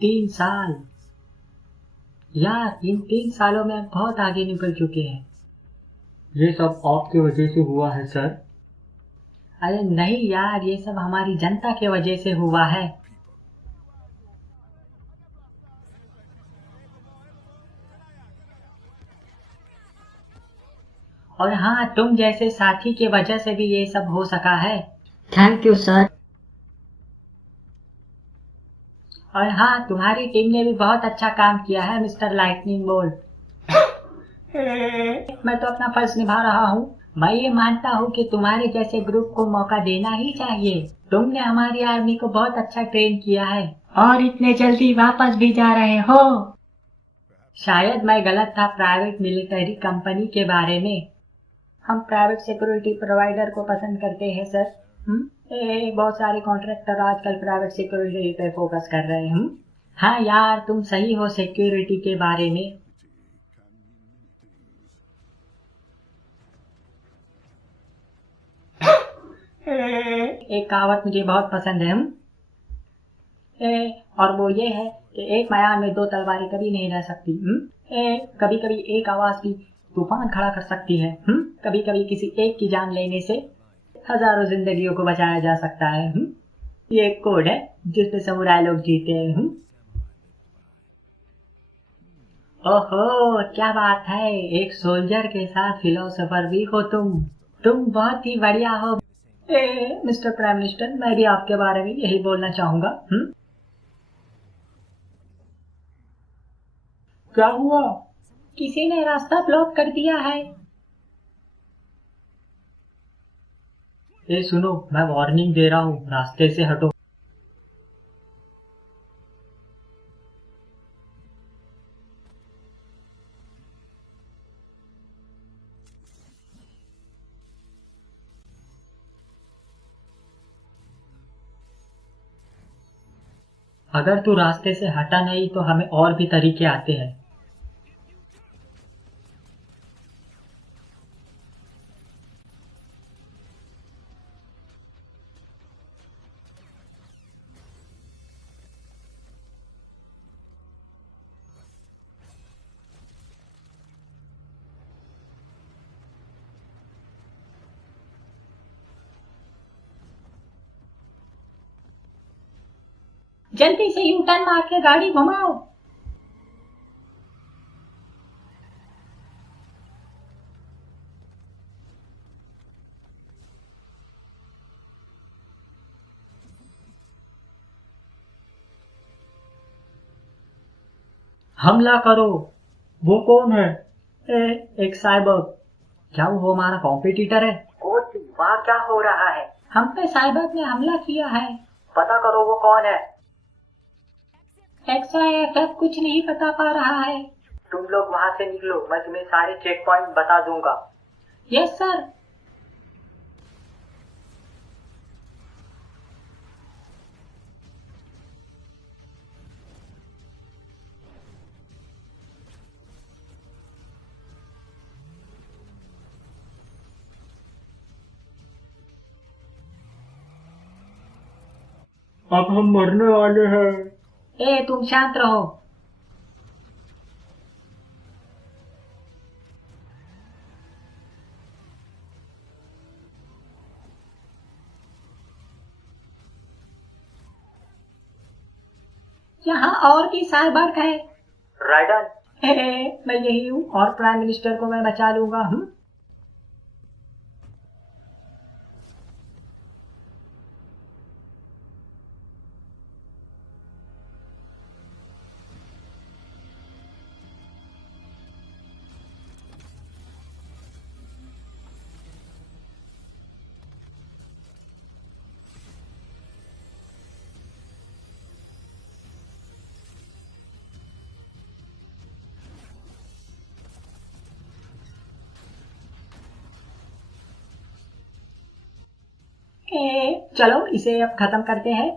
3 साल। यार इन 3 सालों में हम बहुत आगे निकल चुके हैं। ये सब आपकी वजह से हुआ है सर। अरे नहीं यार, ये सब हमारी जनता के वजह से हुआ है। और हाँ, तुम जैसे साथी के वजह से भी ये सब हो सका है। Thank you sir. और हाँ, तुम्हारी टीम ने भी बहुत अच्छा काम किया है मिस्टर लाइटनिंग बोल्ट। मैं तो अपना फर्ज निभा रहा हूँ। मैं ये मानता हूँ कि तुम्हारे जैसे ग्रुप को मौका देना ही चाहिए। तुमने हमारी आर्मी को बहुत अच्छा ट्रेन किया है और इतने जल्दी वापस भी जा रहे हो। शायद मैं गलत था प्राइवेट मिलिट्री कंपनी के बारे में। हम प्राइवेट सिक्योरिटी प्रोवाइडर को पसंद करते हैं सर। बहुत सारे कॉन्ट्रैक्टर आजकल प्राइवेट सिक्योरिटी पे फोकस कर रहे हैं। हाँ यार, तुम सही हो सिक्योरिटी के बारे में। एक कहावत मुझे बहुत पसंद है। और वो ये है कि एक मैदान में दो तलवारें कभी नहीं रह सकती। कभी कभी एक आवाज भी तूफान खड़ा कर सकती है। कभी कभी किसी एक की जान लेने से हजारों जिंदगियों को बचाया जा सकता है। ये एक कोड है जिसपे समुराय लोग जीते हैं। ओहो, क्या बात है, एक सोल्जर के साथ फिलोसोफर भी हो तुम बहुत ही बढ़िया हो। मिस्टर प्राइम मिनिस्टर, मैं भी आपके बारे में यही बोलना चाहूंगा। क्या हुआ? किसी ने रास्ता ब्लॉक कर दिया है। ए सुनो, मैं वार्निंग दे रहा हूँ, रास्ते से हटो। अगर तू रास्ते से हटा नहीं तो हमें और भी तरीके आते हैं। जल्दी से यू टर्न मार के गाड़ी घुमाओ। हमला करो। वो कौन है? एक साइबर्ग। क्या वो हमारा कॉम्पिटिटर है? कोच, वहाँ क्या हो रहा है? हम पे साइबर्ग ने हमला किया है। पता करो वो कौन है। XIFF कुछ नहीं बता पा रहा है। तुम लोग वहां से निकलो, मैं तुम्हें सारे चेक पॉइंट बता दूंगा। Yes sir. अब हम मरने वाले हैं। तुम शांत रहो। यहाँ और भी साइबर्ग है। राइडन। मैं यही हूँ और प्राइम मिनिस्टर को मैं बचा लूंगा। चलो इसे अब खत्म करते हैं।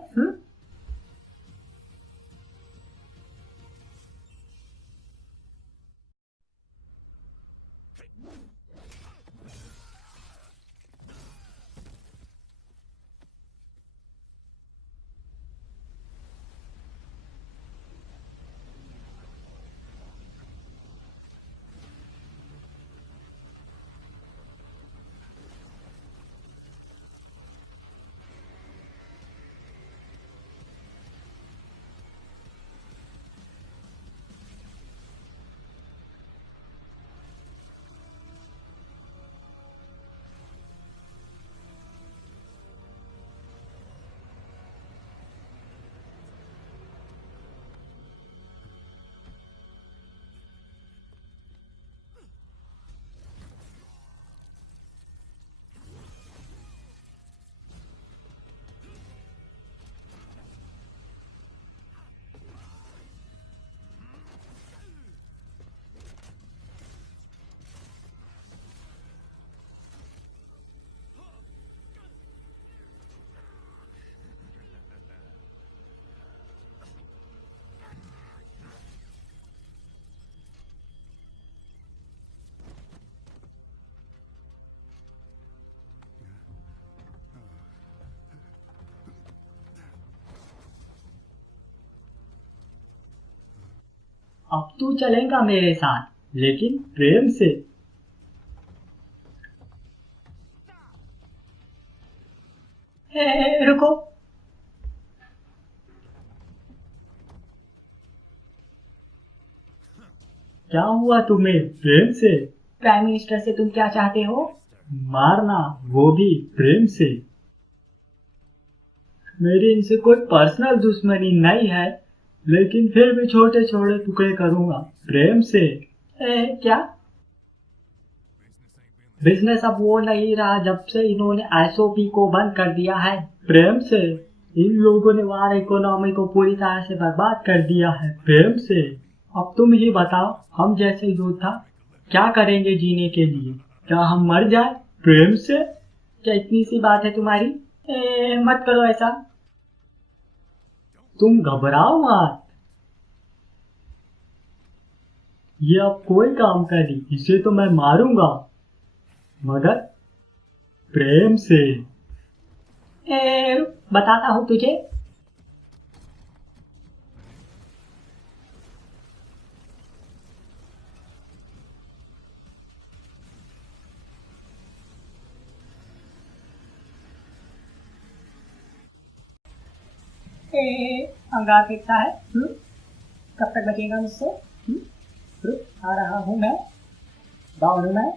अब तू चलेगा मेरे साथ, लेकिन प्रेम से। रुको। क्या हुआ तुम्हें? प्रेम से? प्राइम मिनिस्टर से तुम क्या चाहते हो? मारना, वो भी प्रेम से। मेरी इनसे कोई पर्सनल दुश्मनी नहीं है, लेकिन फिर भी छोटे छोटे टुकड़े करूंगा प्रेम से। क्या? बिजनेस अब वो नहीं रहा जब से इन्होंने एसओपी को बंद कर दिया है। प्रेम से। इन लोगों ने वार इकोनॉमी को पूरी तरह से बर्बाद कर दिया है। प्रेम से। अब तुम ही बताओ, हम जैसे योद्धा क्या करेंगे जीने के लिए? क्या हम मर जाए? प्रेम से। क्या इतनी सी बात है तुम्हारी? मत करो ऐसा। तुम घबराओ मत, ये अब कोई काम करी, इसे तो मैं मारूंगा, मगर प्रेम से। बताता हूँ तुझे। अंगार फेंकता है। कब तक बचेगा मुझसे? आ रहा हूँ मैं, डाउन हूँ मैं।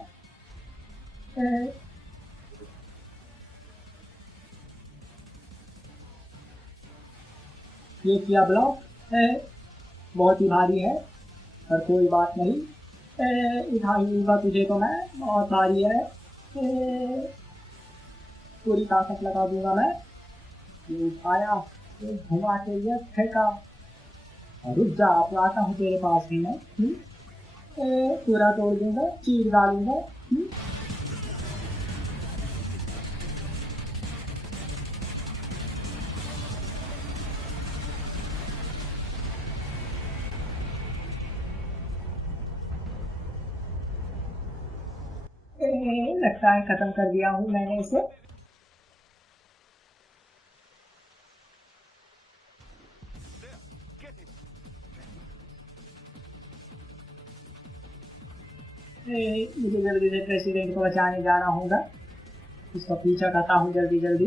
ये किया ब्लॉक है, बहुत ही भारी है, पर कोई बात नहीं, उठा ही लूंगा तुझे तो मैं। बहुत भारी है, पूरी ताकत लगा दूंगा मैं। ये उठाया, ये घुमा के ये फेंका। रुक जा, अब आता हूँ तेरे पास भी मैं। पूरा तोड़ दूंगा, चीर डालूंगा। लगता है खत्म कर दिया हूँ मैंने इसे। मुझे जल्दी से प्रेसिडेंट को बचाने जाना होगा। इसका पीछा करता हूँ जल्दी जल्दी।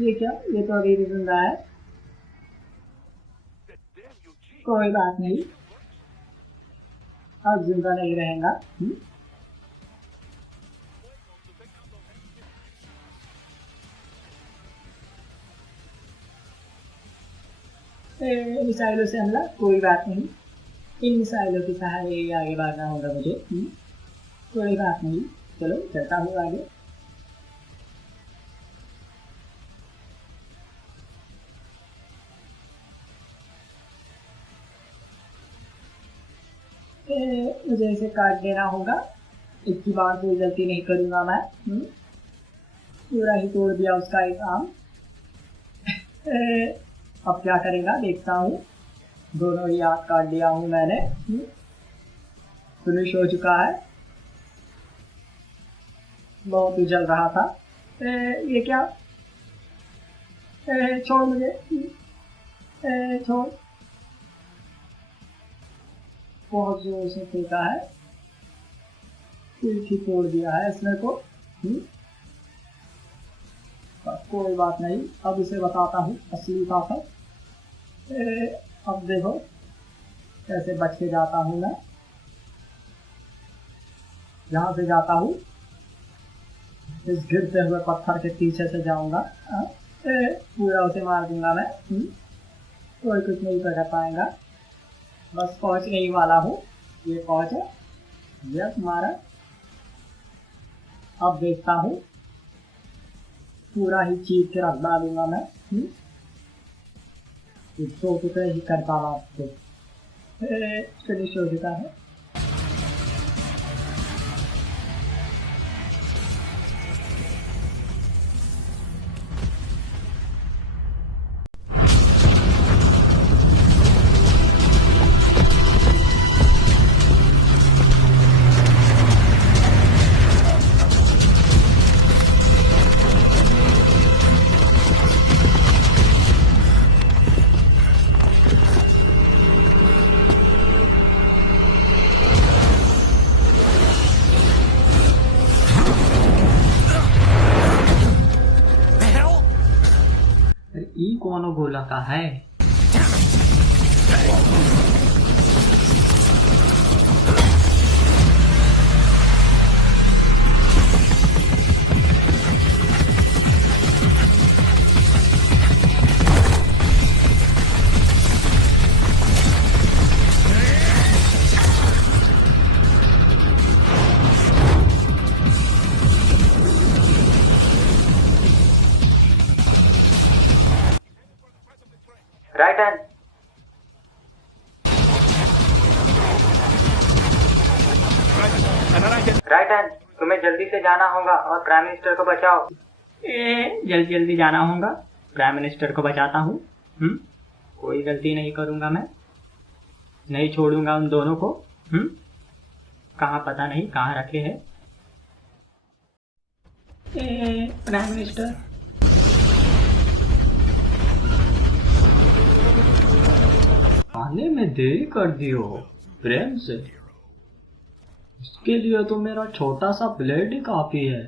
ये क्या? ये तो अभी भी जिंदा है। कोई बात नहीं, अब जिंदा नहीं रहेगा। मिसाइलों से हमला, कोई बात नहीं। इन मिसाइलों के सहारे ही आगे बढ़ना होगा मुझे। कोई बात नहीं, चलो चलता हूँ आगे। मुझे इसे काट देना होगा। इसकी बार कोई गलती नहीं करूंगा मैं। पूरा ही तोड़ दिया उसका एक आर्म। अब क्या करेगा देखता हूँ। दोनों ही हाथ काट दिया हूँ मैंने। फिनिश हो चुका है। बहुत उजल रहा था। ये क्या? छोड़ मुझे, छोड़। बहुत जोर से फेंका है, पीठ ही तोड़ दिया है इसने को। कोई बात नहीं, अब इसे बताता हूँ असली ताकत। अब देखो कैसे बच के जाता हूँ मैं। यहाँ से जाता हूँ, इस गिरते हुए पत्थर के पीछे से जाऊंगा। पूरा उसे मार दूंगा मैं। कोई कुछ नहीं कर पाएगा। बस पहुंचने ही वाला हूँ। ये पहुंचे, यस मारा। अब देखता हूँ, पूरा ही चीर के रख डालूंगा मैं। दो टुकड़े ही कर डाला आपको। फिनिश हो चुका है। कौन गोला का है? Right hand. राइट हैंड, तुम्हें जल्दी से जाना होगा और प्राइम मिनिस्टर को बचाओ। जल्दी जल्दी जाना होगा, प्राइम मिनिस्टर को बचाता हूँ। कोई गलती नहीं करूँगा मैं, नहीं छोड़ूंगा उन दोनों को। कहाँ पता नहीं कहाँ रखे हैं। प्राइम मिनिस्टर, आने में देरी कर दियो प्रेम से। इसके लिए तो मेरा छोटा सा ब्लेड ही काफी है।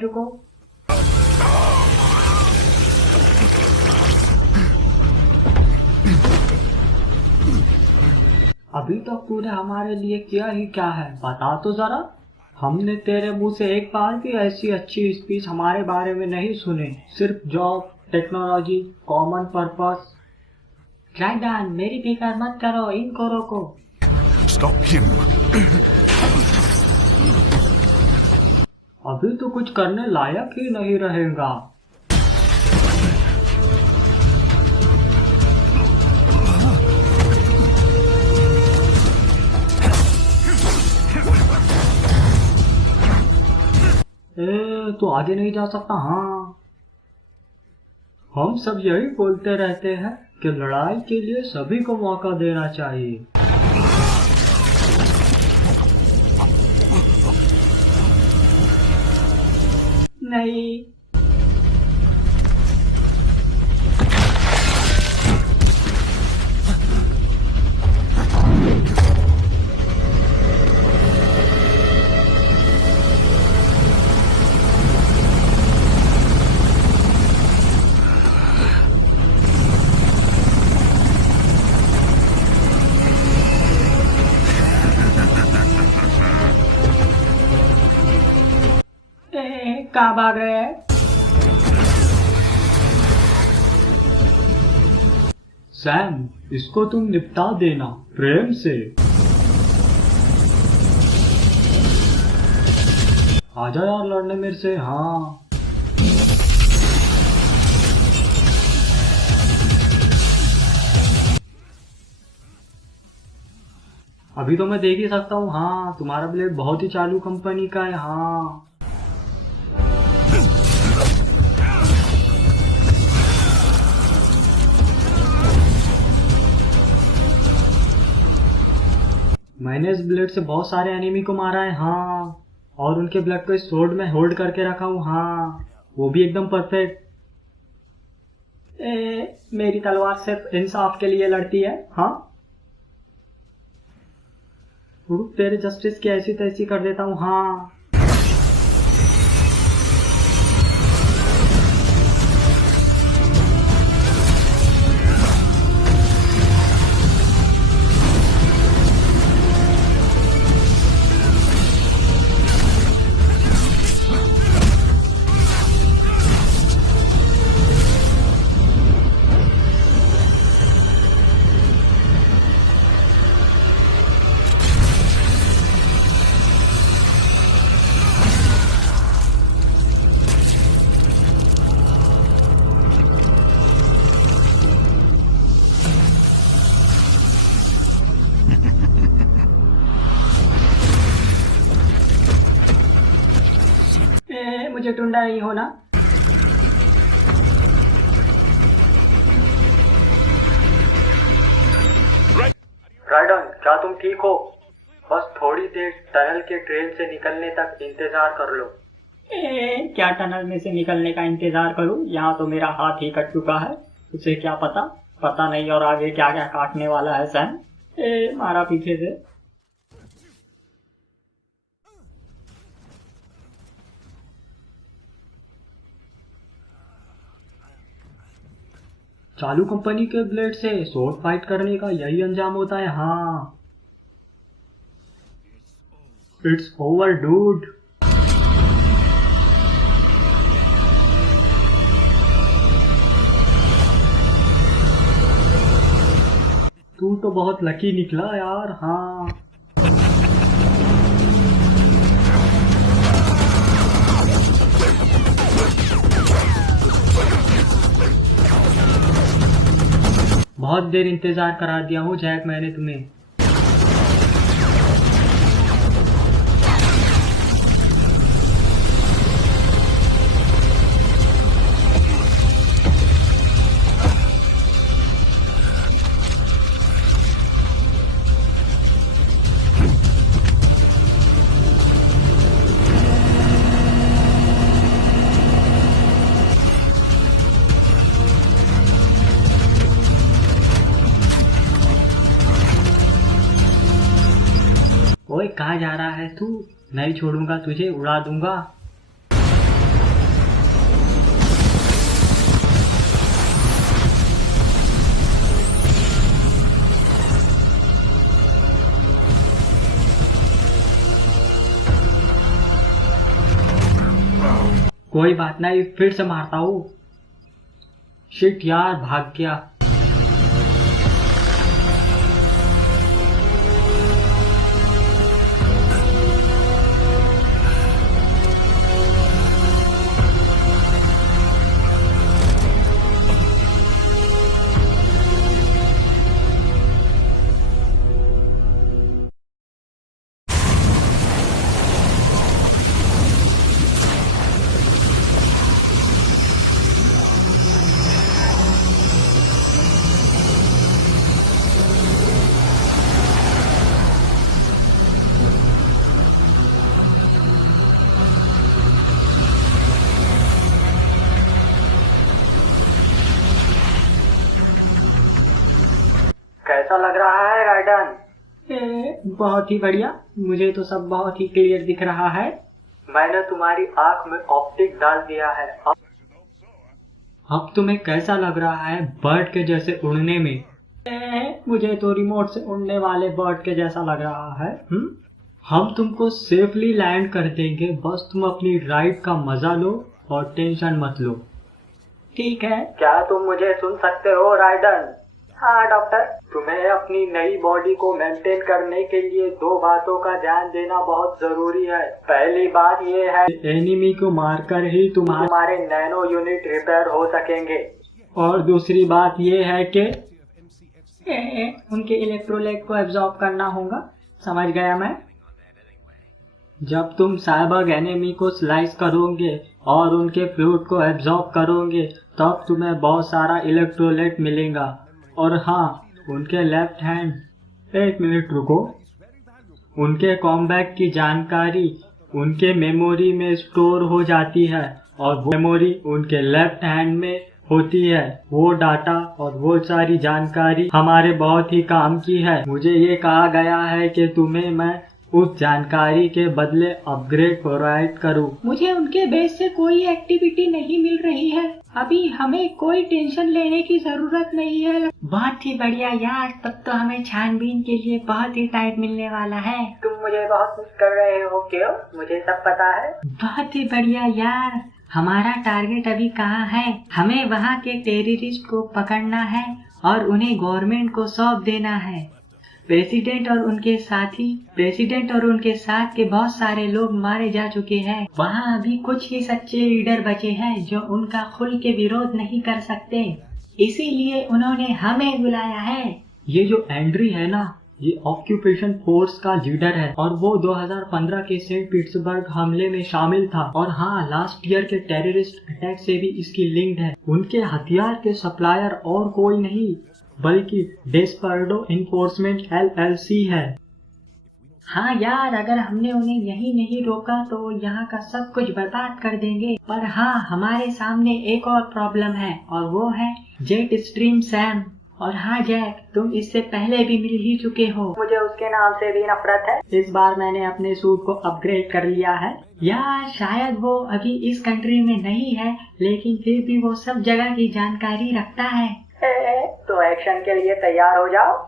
रुको, अभी तक तूने हमारे लिए किया ही क्या है, बता तो जरा। हमने तेरे मुंह से एक बार भी ऐसी अच्छी स्पीच हमारे बारे में नहीं सुनी, सिर्फ job, technology, common purpose. Ridden, मेरी फिक्र मत करो, इनको रोको। Stop him. अभी तो कुछ करने लायक ही नहीं रहेगा। तो आगे नहीं जा सकता। हाँ, हम सब यही बोलते रहते हैं कि लड़ाई के लिए सभी को मौका देना चाहिए। नहीं, कहाँ भाग रहे हैं? सैम, इसको तुम निपटा देना प्रेम से। आजा यार लड़ने मेरे से। हाँ, अभी तो मैं देख ही सकता हूँ। हाँ, तुम्हारा ब्लेड बहुत ही चालू कंपनी का है। हाँ, मैंने इस ब्लेड से बहुत सारे एनिमी को मारा है। हाँ, और उनके ब्लड को इस स्वॉर्ड में होल्ड करके रखा हूँ। हाँ, वो भी एकदम परफेक्ट। मेरी तलवार सिर्फ इंसाफ के लिए लड़ती है। हाँ, तेरे जस्टिस की ऐसी तैसी कर देता हूँ। हाँ, मुझे टुंडा नहीं होना। राइडन, क्या तुम ठीक हो? बस थोड़ी देर टनल के ट्रेन से निकलने तक इंतजार कर लो। क्या टनल में से निकलने का इंतजार करूं? यहाँ तो मेरा हाथ ही कट चुका है। उसे क्या पता नहीं और आगे क्या क्या काटने वाला है। सैम, मारा पीछे से। चालू कंपनी के ब्लेड से शॉर्ट फाइट करने का यही अंजाम होता है। हाँ, इट्स ओवर डूड। तू तो बहुत लकी निकला यार। हाँ, बहुत देर इंतजार करा दिया हूँ जैक मैंने तुम्हें। ओए कहाँ जा रहा है तू? नहीं छोड़ूंगा तुझे, उड़ा दूंगा। कोई बात नहीं, फिर से मारता हूँ। शिट यार, भाग गया। कैसा लग रहा है राइडन? बहुत ही बढ़िया, मुझे तो सब बहुत ही क्लियर दिख रहा है। मैंने तुम्हारी आंख में ऑप्टिक डाल दिया है। अब तुम्हें कैसा लग रहा है बर्ड के जैसे उड़ने में? मुझे तो रिमोट से उड़ने वाले बर्ड के जैसा लग रहा है। हम तुमको सेफली लैंड कर देंगे, बस तुम अपनी राइड का मजा लो और टेंशन मत लो। ठीक है? क्या तुम मुझे सुन सकते हो राइडन? हाँ डॉक्टर। तुम्हें अपनी नई बॉडी को मेंटेन करने के लिए 2 बातों का ध्यान देना बहुत जरूरी है। पहली बात ये है, एनिमी को मारकर ही तुम्हारे नैनो यूनिट रिपेयर हो सकेंगे। और दूसरी बात ये है कि उनके इलेक्ट्रोलाइट को एब्जॉर्ब करना होगा। समझ गया मैं। जब तुम साइबर्ग एनिमी को स्लाइस करोगे और उनके फ्लूइड को एब्जॉर्ब करोगे तब तुम्हें बहुत सारा इलेक्ट्रोलाइट मिलेगा। और हाँ, उनके लेफ्ट हैंड, 1 मिनट रुको, उनके कॉम्बैट की जानकारी उनके मेमोरी में स्टोर हो जाती है और वो मेमोरी उनके लेफ्ट हैंड में होती है। वो डाटा और वो सारी जानकारी हमारे बहुत ही काम की है। मुझे ये कहा गया है कि तुम्हें मैं उस जानकारी के बदले अपग्रेड प्रोवाइड करूं। मुझे उनके बेस से कोई एक्टिविटी नहीं मिल रही है। अभी हमें कोई टेंशन लेने की जरूरत नहीं है। बहुत ही बढ़िया यार, तब तो हमें छानबीन के लिए बहुत ही टाइम मिलने वाला है। तुम मुझे बहुत मिस कर रहे हो क्यों? मुझे सब पता है। बहुत ही बढ़िया यार, हमारा टारगेट अभी कहाँ है? हमें वहाँ के टेररिस्ट को पकड़ना है और उन्हें गवर्नमेंट को सौंप देना है। प्रेसिडेंट और उनके साथ के बहुत सारे लोग मारे जा चुके हैं। वहाँ अभी कुछ ही सच्चे लीडर बचे हैं जो उनका खुल के विरोध नहीं कर सकते, इसीलिए उन्होंने हमें बुलाया है। ये जो एंड्री है ना, ये ऑक्यूपेशन फोर्स का लीडर है और वो 2015 के सेंट पीटर्सबर्ग हमले में शामिल था। और हाँ, लास्ट ईयर के टेररिस्ट अटैक से भी इसकी लिंक है। उनके हथियार के सप्लायर और कोई नहीं बल्कि डेस्पर्डो इन्फोर्समेंट LLC है। हाँ यार, अगर हमने उन्हें यही नहीं रोका तो यहाँ का सब कुछ बर्बाद कर देंगे। पर हाँ, हमारे सामने एक और प्रॉब्लम है और वो है जेट स्ट्रीम सैम। और हाँ जैक, तुम इससे पहले भी मिल ही चुके हो। मुझे उसके नाम से भी नफरत है। इस बार मैंने अपने सूट को अपग्रेड कर लिया है। यार शायद वो अभी इस कंट्री में नहीं है, लेकिन फिर भी वो सब जगह की जानकारी रखता है। तो एक्शन के लिए तैयार हो जाओ।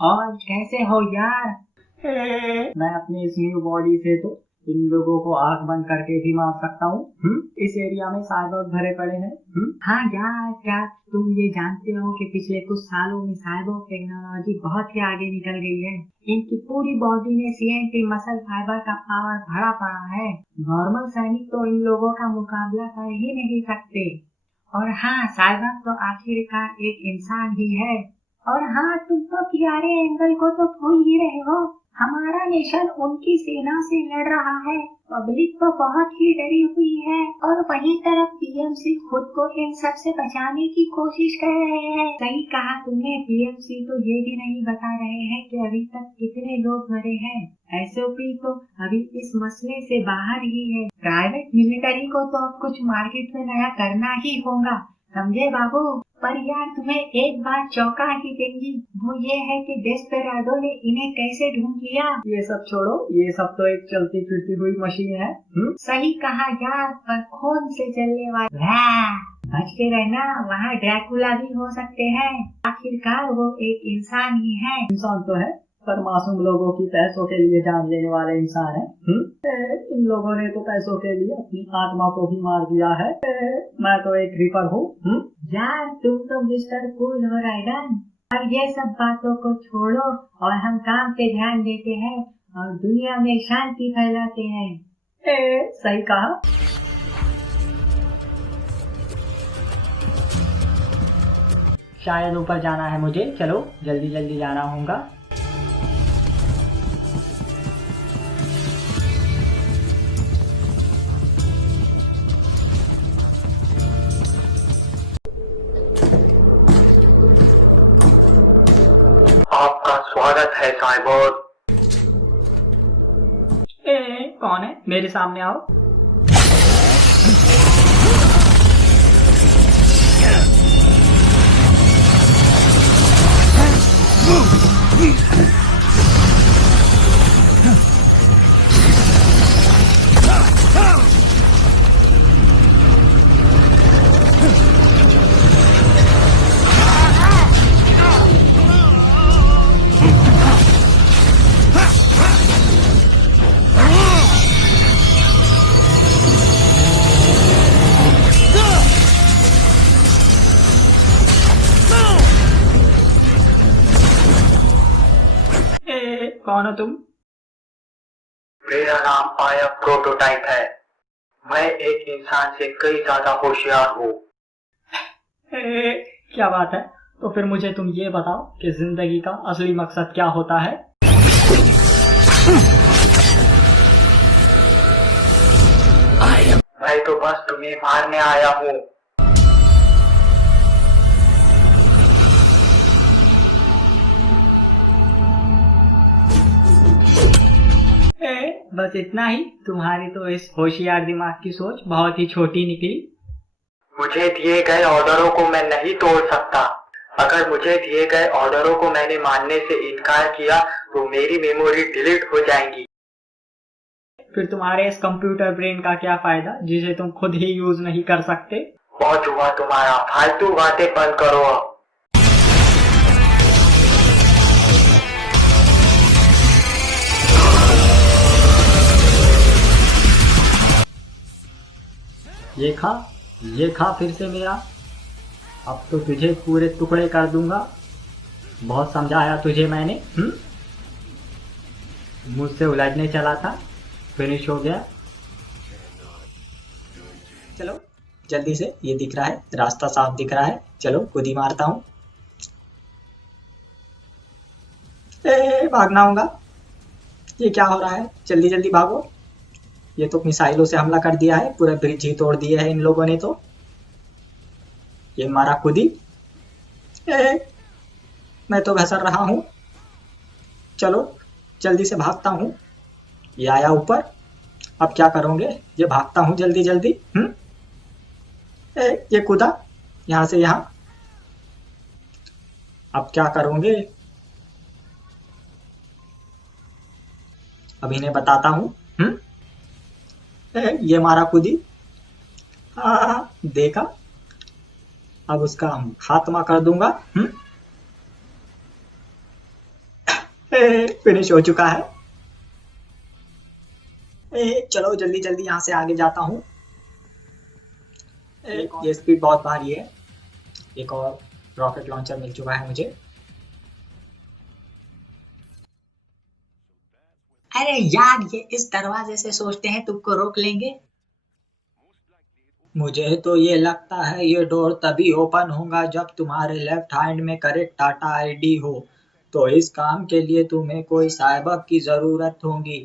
और कैसे हो यार? मैं अपनी इस न्यू बॉडी से तो इन लोगों को आंख बंद करके भी मार सकता हूँ। इस एरिया में साइबोर्ग भरे पड़े हैं। हाँ यार, क्या तुम ये जानते हो कि पिछले कुछ सालों में साइबोर्ग टेक्नोलॉजी बहुत ही आगे निकल गई है। इनकी पूरी बॉडी में CNT मसल फाइबर का पावर भरा पड़ा है। नॉर्मल सैनिक तो इन लोगों का मुकाबला कर ही नहीं सकते। और हाँ, साइबोर्ग तो आखिरकार एक इंसान ही है। और हाँ, तुम तो प्यारे एंगल को तो भूल ही रहे हो। हमारा नेशन उनकी सेना से लड़ रहा है। पब्लिक तो बहुत ही डरी हुई है और वहीं तरफ PMC खुद को इन सब से बचाने की कोशिश कर रहे हैं। सही कहा तुमने। PMC तो ये भी नहीं बता रहे हैं कि अभी तक कितने लोग मरे हैं। SOP तो अभी इस मसले से बाहर ही है। प्राइवेट मिलिट्री को तो अब कुछ मार्केट में नया करना ही होगा, समझे बाबू? पर यार, तुम्हें एक बात चौंका ही देंगी, वो ये है कि डेस्पेराडो ने इन्हें कैसे ढूंढ लिया। ये सब छोड़ो, ये सब तो एक चलती फिरती हुई मशीन है। सही कहा यार, पर खून से चलने वाला। बच के रहना, वहाँ ड्रैकुला भी हो सकते हैं। आखिरकार वो एक इंसान ही है। इंसान तो है, पर मासूम लोगों की पैसों के लिए जान लेने वाले इंसान है। इन लोगों ने तो पैसों के लिए अपनी आत्मा को भी मार दिया है। मैं तो एक रिपर हूँ। यार, तुम तो मिस्टर कूल हो राइडन। अब ये सब बातों को छोड़ो और हम काम पे ध्यान देते हैं और दुनिया में शांति फैलाते हैं। सही कहा। शायद ऊपर जाना है मुझे। चलो जल्दी जल्दी जाना होगा। आपका स्वागत है साइबोर्ग। कौन है? मेरे सामने आओ। कौन हो तुम? मेरा नाम आया प्रोटोटाइप है। मैं एक इंसान से कई ज्यादा होशियार हूँ। क्या बात है? तो फिर मुझे तुम ये बताओ कि जिंदगी का असली मकसद क्या होता है? मैं तो बस तुम्हें मारने आया हूँ। बस इतना ही? तुम्हारी तो इस होशियार दिमाग की सोच बहुत ही छोटी निकली। मुझे दिए गए ऑर्डरों को मैं नहीं तोड़ सकता। अगर मुझे दिए गए ऑर्डरों को मैंने मानने से इनकार किया तो मेरी मेमोरी डिलीट हो जाएगी। फिर तुम्हारे इस कंप्यूटर ब्रेन का क्या फायदा जिसे तुम खुद ही यूज नहीं कर सकते? बहुत हुआ तुम्हारा, फालतू बातें बंद करो अब। ये खा फिर से मेरा। अब तो तुझे पूरे टुकड़े कर दूंगा। बहुत समझाया तुझे मैंने। मुझसे उलझने चला था, फिनिश हो गया। चलो जल्दी से, ये दिख रहा है रास्ता, साफ दिख रहा है। चलो खुद ही मारता हूँ। भागना होगा। ये क्या हो रहा है? जल्दी जल्दी भागो। ये तो मिसाइलों से हमला कर दिया है, पूरे ब्रिज ही तोड़ दिए है इन लोगों ने तो। ये मारा खुद ही। मैं तो घसर रहा हूँ। चलो जल्दी से भागता हूँ। ये आया ऊपर। अब क्या करोगे? ये भागता हूँ जल्दी जल्दी। ये कूदा यहाँ से यहाँ। अब क्या करोगे? अब इन्हें बताता हूँ। ये मारा कूदी। देखा? अब उसका खात्मा कर दूंगा। फिनिश हो चुका है। चलो जल्दी जल्दी यहाँ से आगे जाता हूँ। ये स्पीड बहुत भारी है। एक और रॉकेट लॉन्चर मिल चुका है मुझे। अरे यार, ये इस दरवाजे से सोचते हैं तुमको रोक लेंगे। मुझे तो ये लगता है ये डोर तभी ओपन होगा जब तुम्हारे लेफ्ट हैंड में करेक्ट टाटा आईडी हो। तो इस काम के लिए तुम्हें कोई साइबक की जरूरत होगी।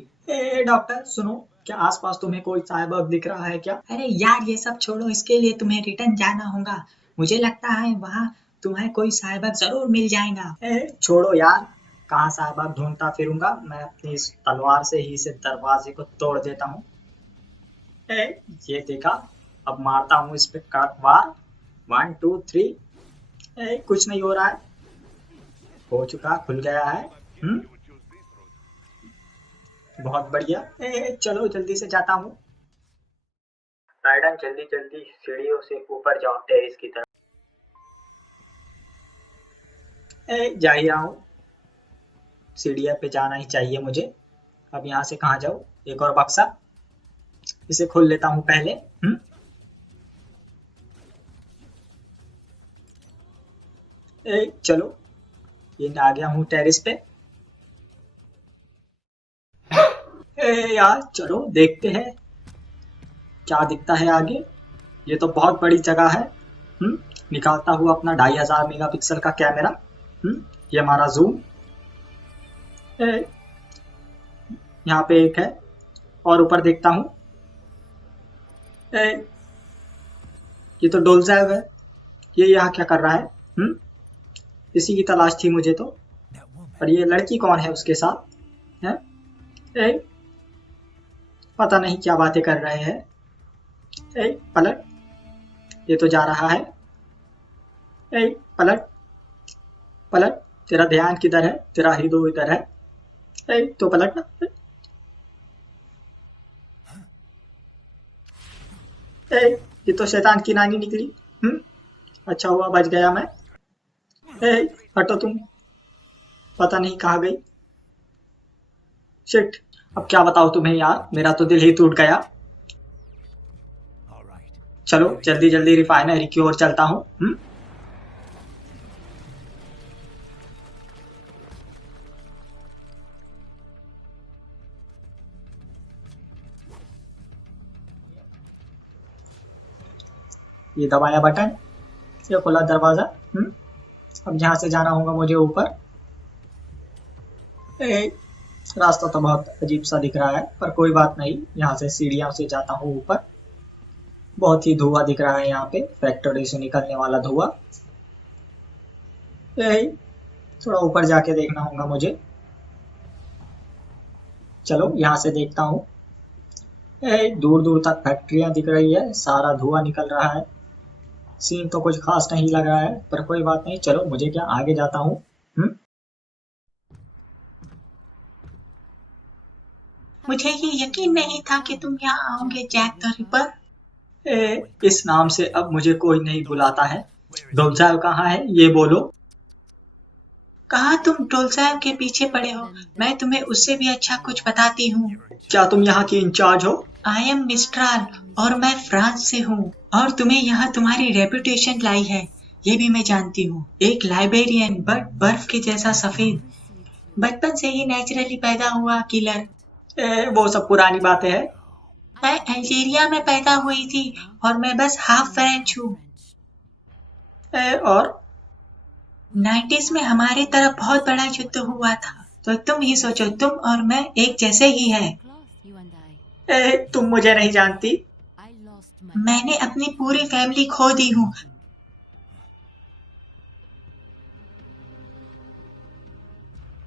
डॉक्टर सुनो, क्या आसपास तुम्हें कोई साइबक दिख रहा है क्या? अरे यार ये सब छोड़ो, इसके लिए तुम्हें रिटर्न जाना होगा। मुझे लगता है वहाँ तुम्हें कोई साइबक जरूर मिल जाएगा। छोड़ो यार, कहाँ साइबक ढूंढता फिरूंगा। मैं अपनी इस तलवार से ही इस दरवाजे को तोड़ देता हूँ। ये देखा? अब मारता हूँ इस पे कड़क वार। 1 2 3। कुछ नहीं हो रहा है। हो चुका, खुल गया है। बहुत बढ़िया। चलो जल्दी से जाता हूँ। राइडन जल्दी जल्दी सीढ़ियों से ऊपर जाओ, टेरिस की तरफ। जा ही रहा हूँ। सीढ़िया पे जाना ही चाहिए मुझे। अब यहाँ से कहाँ जाऊँ? एक और बक्सा, इसे खोल लेता हूँ पहले। चलो ये आ गया हूँ टेरिस पे। यार चलो देखते हैं क्या दिखता है आगे। ये तो बहुत बड़ी जगह है। निकालता हुआ अपना 2500 मेगापिक्सल का कैमरा। ये हमारा जूम। यहाँ पे एक है और ऊपर देखता हूँ। ये तो डोलजैव है। ये यहाँ क्या कर रहा है? इसी की तलाश थी मुझे तो। और ये लड़की कौन है उसके साथ है? पता नहीं क्या बातें कर रहे हैं। पलट, ये तो जा रहा है। पलट पलट, तेरा ध्यान किधर है? तेरा हृदय इधर है। तो पलट ना। ये तो शैतान की नानी निकली। अच्छा हुआ बच गया मैं। हटो तुम, पता नहीं कहाँ गई। शिट, अब क्या बताओ तुम्हें यार, मेरा तो दिल ही टूट गया। चलो जल्दी जल्दी रिफाइनरी की ओर चलता हूँ। ये दबाया बटन, ये खुला दरवाजा। अब यहाँ से जाना होगा मुझे ऊपर। रास्ता तो बहुत अजीब सा दिख रहा है, पर कोई बात नहीं। यहाँ से सीढ़ियों से जाता हूँ ऊपर। बहुत ही धुआं दिख रहा है यहाँ पे, फैक्ट्री से निकलने वाला धुआं। थोड़ा ऊपर जाके देखना होगा मुझे। चलो यहाँ से देखता हूँ। दूर दूर तक फैक्ट्रियां दिख रही है, सारा धुआं निकल रहा है। सीन तो कुछ खास नहीं लग रहा है, पर कोई बात नहीं। चलो मुझे क्या, आगे जाता हूँ। मुझे ये यकीन नहीं था कि तुम यहाँ आओगे जैक द रिपर। इस नाम से अब मुझे कोई नहीं बुलाता है। डोलसाव कहाँ है ये बोलो। कहाँ तुम डोलसाव के पीछे पड़े हो? मैं तुम्हें उससे भी अच्छा कुछ बताती हूँ। क्या तुम यहाँ की इंचार्ज हो? आई एम मिस्ट्राल, और मैं फ्रांस से हूँ और तुम्हें यहाँ तुम्हारी रेपुटेशन लाई है, ये भी मैं जानती हूँ। एक लाइब्रेरियन बट बर्फ के जैसा सफेद, बचपन से ही नेचुरली पैदा हुआ किलर। वो सब पुरानी बातें हैं। मैं अल्जीरिया में पैदा हुई थी और मैं बस हाफ फ्रेंच हूँ। और 90s में हमारी तरफ बहुत बड़ा युद्ध हुआ था, तो तुम ही सोचो, तुम और मैं एक जैसे ही हैं। तुम मुझे नहीं जानती। मैंने अपनी पूरी फैमिली खो दी हूँ।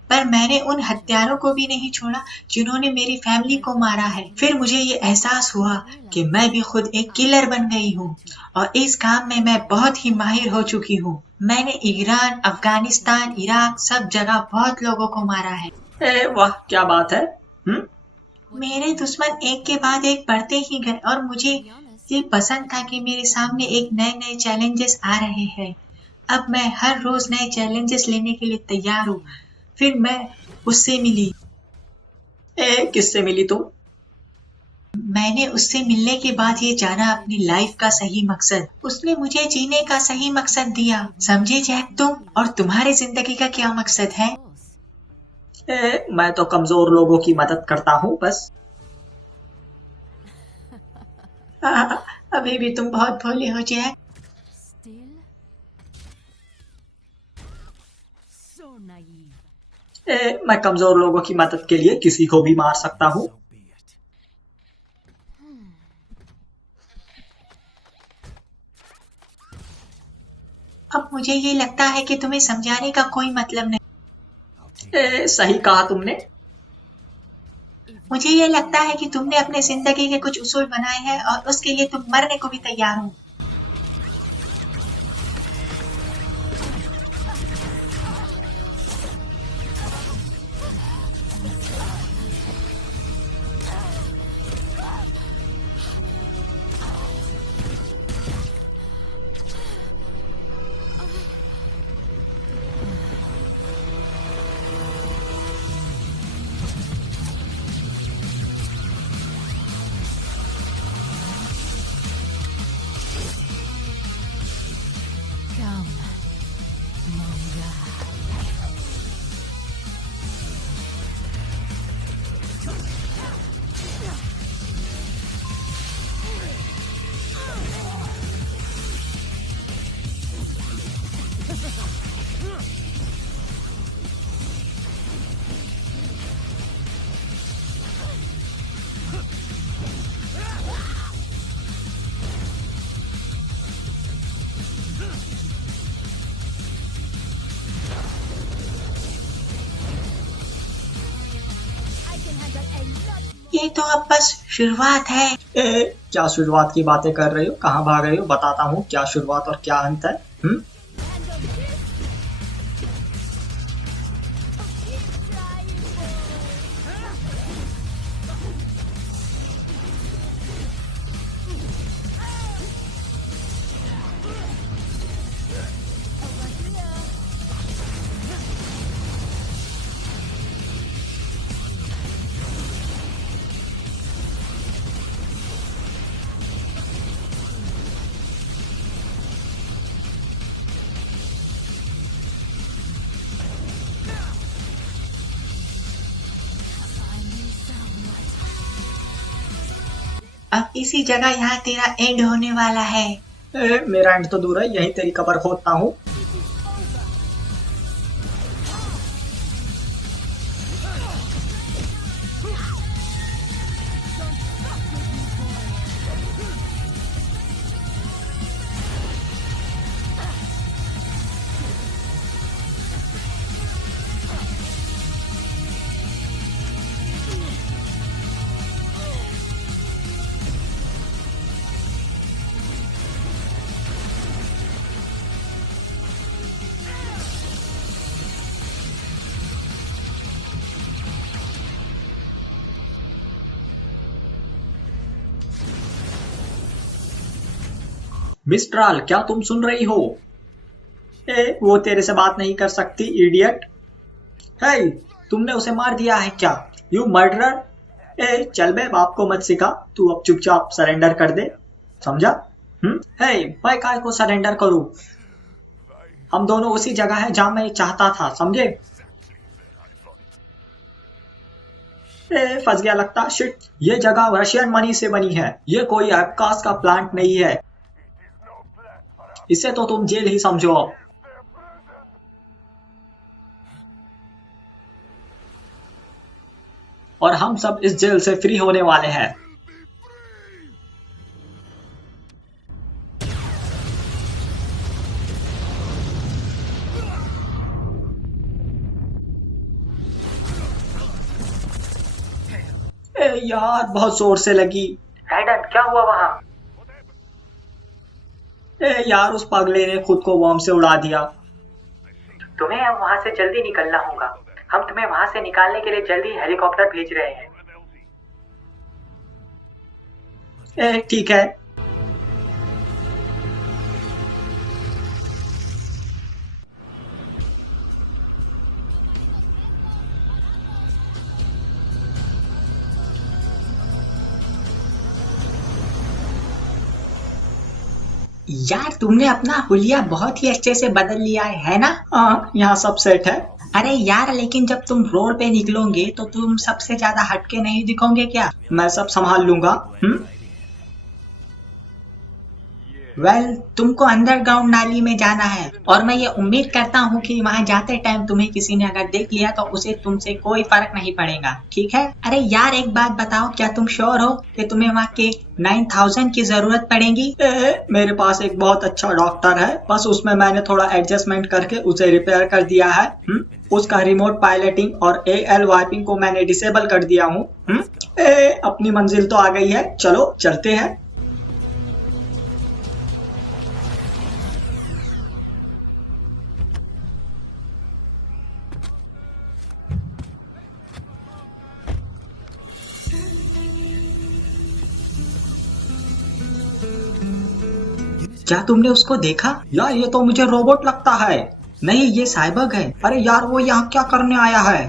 पर मैंने उन हत्यारों को भी नहीं छोड़ा जिन्होंने मेरी फैमिली को मारा है। फिर मुझे ये एहसास हुआ कि मैं भी खुद एक किलर बन गई हूँ और इस काम में मैं बहुत ही माहिर हो चुकी हूँ। मैंने ईरान, अफगानिस्तान, इराक सब जगह बहुत लोगों को मारा है। वाह क्या बात है। मेरे दुश्मन एक के बाद एक बढ़ते ही गए और मुझे ये पसंद था कि मेरे सामने एक नए नए चैलेंजेस आ रहे हैं। अब मैं हर रोज नए चैलेंजेस लेने के लिए तैयार हूँ। फिर मैं उससे मिली। किससे मिली तुम? मैंने उससे मिलने के बाद ये जाना अपनी लाइफ का सही मकसद। उसने मुझे जीने का सही मकसद दिया। समझे जैक तुम? और तुम्हारी जिंदगी का क्या मकसद है? मैं तो कमजोर लोगों की मदद करता हूँ बस। अभी भी तुम बहुत भोले हो जैक। मैं कमजोर लोगों की मदद के लिए किसी को भी मार सकता हूँ। अब मुझे ये लगता है कि तुम्हें समझाने का कोई मतलब नहीं। सही कहा तुमने। मुझे ये लगता है कि तुमने अपने जिंदगी के कुछ उसूल बनाए हैं और उसके लिए तुम मरने को भी तैयार हो। ये तो अब बस शुरुआत है। क्या शुरुआत की बातें कर रही हो? कहाँ भाग रही हो? बताता हूँ क्या शुरुआत और क्या अंत है। अब इसी जगह यहाँ तेरा एंड होने वाला है। मेरा एंड तो दूर है, यही तेरी कब्र खोदता हूँ। मिस्ट्राल, क्या तुम सुन रही हो? वो तेरे से बात नहीं कर सकती, इडियट। हे, तुमने उसे मार दिया है क्या? You murderer. चल बे, बाप को मत सिखा, तू अब चुपचाप सरेंडर कर दे, समझा? हे, मैं काय को सरेंडर करूं? हम दोनों उसी जगह है जहां मैं चाहता था, समझे? फंस गया लगता। शिट, ये जगह रशियन मनी से बनी है, ये कोई अवकाश का प्लांट नहीं है। इसे तो तुम जेल ही समझो। और हम सब इस जेल से फ्री होने वाले हैं। यार बहुत जोर से लगी। राइडन, क्या हुआ वहाँ? यार उस पगले ने खुद को बॉम्ब से उड़ा दिया। तुम्हें अब वहाँ से जल्दी निकलना होगा। हम तुम्हें वहाँ से निकालने के लिए जल्दी हेलीकॉप्टर भेज रहे हैं। ठीक है। यार तुमने अपना हुलिया बहुत ही अच्छे से बदल लिया है ना? हाँ, यहाँ सब सेट है। अरे यार, लेकिन जब तुम रोड पे निकलोगे तो तुम सबसे ज्यादा हटके नहीं दिखोगे क्या? मैं सब संभाल लूंगा। वेल, तुमको अंडरग्राउंड नाली में जाना है और मैं ये उम्मीद करता हूँ कि वहाँ जाते टाइम तुम्हें किसी ने अगर देख लिया तो उसे तुमसे कोई फर्क नहीं पड़ेगा, ठीक है? अरे यार एक बात बताओ, क्या तुम श्योर हो कि तुम्हें वहाँ के 9000 की जरूरत पड़ेगी? मेरे पास एक बहुत अच्छा डॉक्टर है, बस उसमें मैंने थोड़ा एडजस्टमेंट करके उसे रिपेयर कर दिया है। उसका रिमोट पायलटिंग और AL वाइपिंग को मैंने डिसेबल कर दिया हूँ। अपनी मंजिल तो आ गई है, चलो चलते हैं। क्या तुमने उसको देखा? यार ये तो मुझे रोबोट लगता है। नहीं, ये साइबर्ग है। अरे यार, वो यहाँ क्या करने आया है?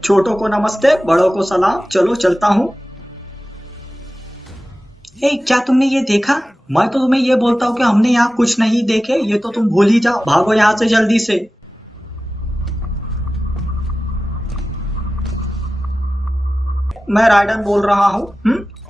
छोटों को नमस्ते, बड़ों को सलाम, चलो चलता हूँ। क्या तुमने ये देखा? मैं तो तुम्हें ये बोलता हूँ कि हमने यहाँ कुछ नहीं देखे, ये तो तुम भूल ही जाओ। भागो यहाँ से जल्दी से। मैं राइडन बोल रहा हूँ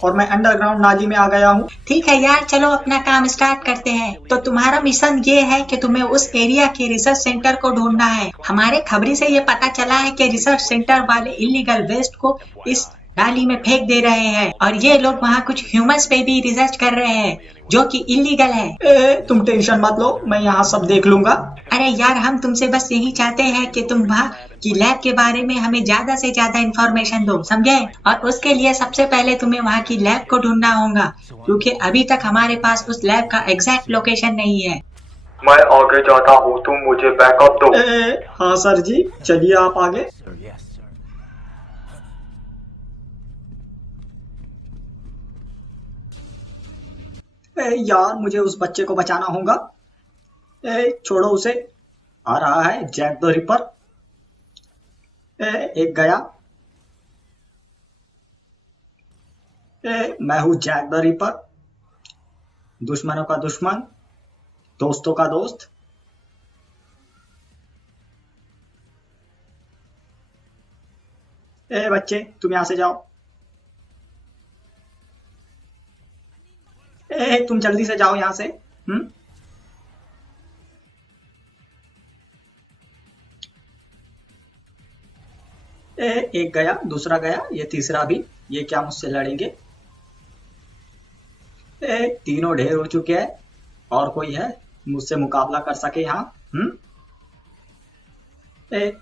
और मैं अंडरग्राउंड नाली में आ गया हूँ। ठीक है यार, चलो अपना काम स्टार्ट करते हैं। तो तुम्हारा मिशन ये है कि तुम्हें उस एरिया के रिसर्च सेंटर को ढूंढना है। हमारे खबरी से ये पता चला है कि रिसर्च सेंटर वाले इलीगल वेस्ट को इस नाली में फेंक दे रहे हैं और ये लोग वहाँ कुछ ह्यूमंस पे भी रिसर्च कर रहे हैं जो कि इलीगल है। तुम टेंशन मत लो, मैं यहाँ सब देख लूंगा। अरे यार, हम तुमसे बस यही चाहते हैं कि तुम वहाँ की लैब के बारे में हमें ज्यादा से ज्यादा इन्फॉर्मेशन दो, समझे? और उसके लिए सबसे पहले तुम्हें वहाँ की लैब को ढूंढना होगा, क्योंकि अभी तक हमारे पास उस लैब का एग्जैक्ट लोकेशन नहीं है। मैं आगे जाता हूँ, तुम मुझे बैकअप दो। हाँ सर जी, चलिए आप आगे। यार मुझे उस बच्चे को बचाना होगा। छोड़ो उसे। आ रहा है जैक द रिपर। एक गया। मैं हूँ जैक द रिपर, दुश्मनों का दुश्मन, दोस्तों का दोस्त। बच्चे, तुम यहाँ से जाओ। तुम जल्दी से जाओ यहाँ से। एक गया, दूसरा गया, ये तीसरा भी। ये क्या मुझसे लड़ेंगे? तीनों ढेर हो चुके हैं। और कोई है मुझसे मुकाबला कर सके यहाँ?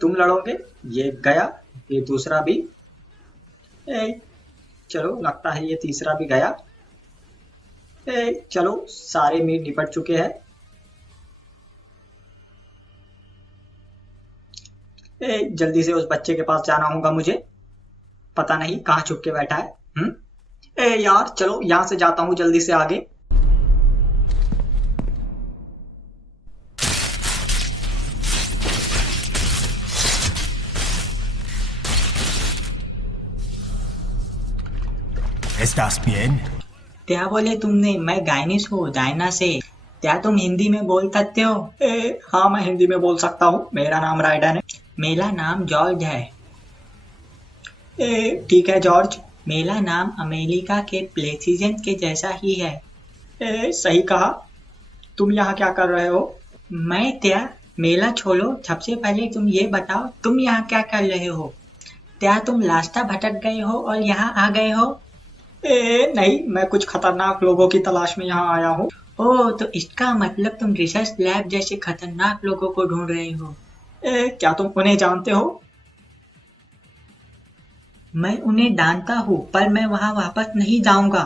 तुम लड़ोगे? ये गया, ये दूसरा भी। चलो, लगता है ये तीसरा भी गया। चलो, सारे मीट निपट चुके हैं। जल्दी से उस बच्चे के पास जाना होगा मुझे। पता नहीं कहाँ छुप के बैठा है। ए यार चलो यहाँ से जाता हूँ जल्दी से आगे। ¿Estás bien? क्या बोले तुमने? मैं गायनिस हूँ, डायना से। क्या तुम हिंदी में बोल सकते हो? हाँ मैं हिंदी में बोल सकता हूँ। मेरा नाम राइडन है। मेरा नाम जॉर्ज है। ठीक है जॉर्ज। मेरा नाम अमेरिका के प्रेसिडेंट के जैसा ही है। सही कहा। तुम यहाँ क्या कर रहे हो? मैं क्या? मेला छोड़ो, सबसे पहले तुम ये बताओ तुम यहाँ क्या कर रहे हो? क्या तुम रास्ता भटक गए हो और यहाँ आ गए हो? नहीं, मैं कुछ खतरनाक लोगों की तलाश में यहाँ आया हूँ। ओह, तो इसका मतलब तुम रिसर्च लैब जैसे खतरनाक लोगों को ढूंढ रहे हो। क्या तुम उन्हें जानते हो? मैं उन्हें जानता हूँ, पर मैं वहाँ वापस नहीं जाऊंगा।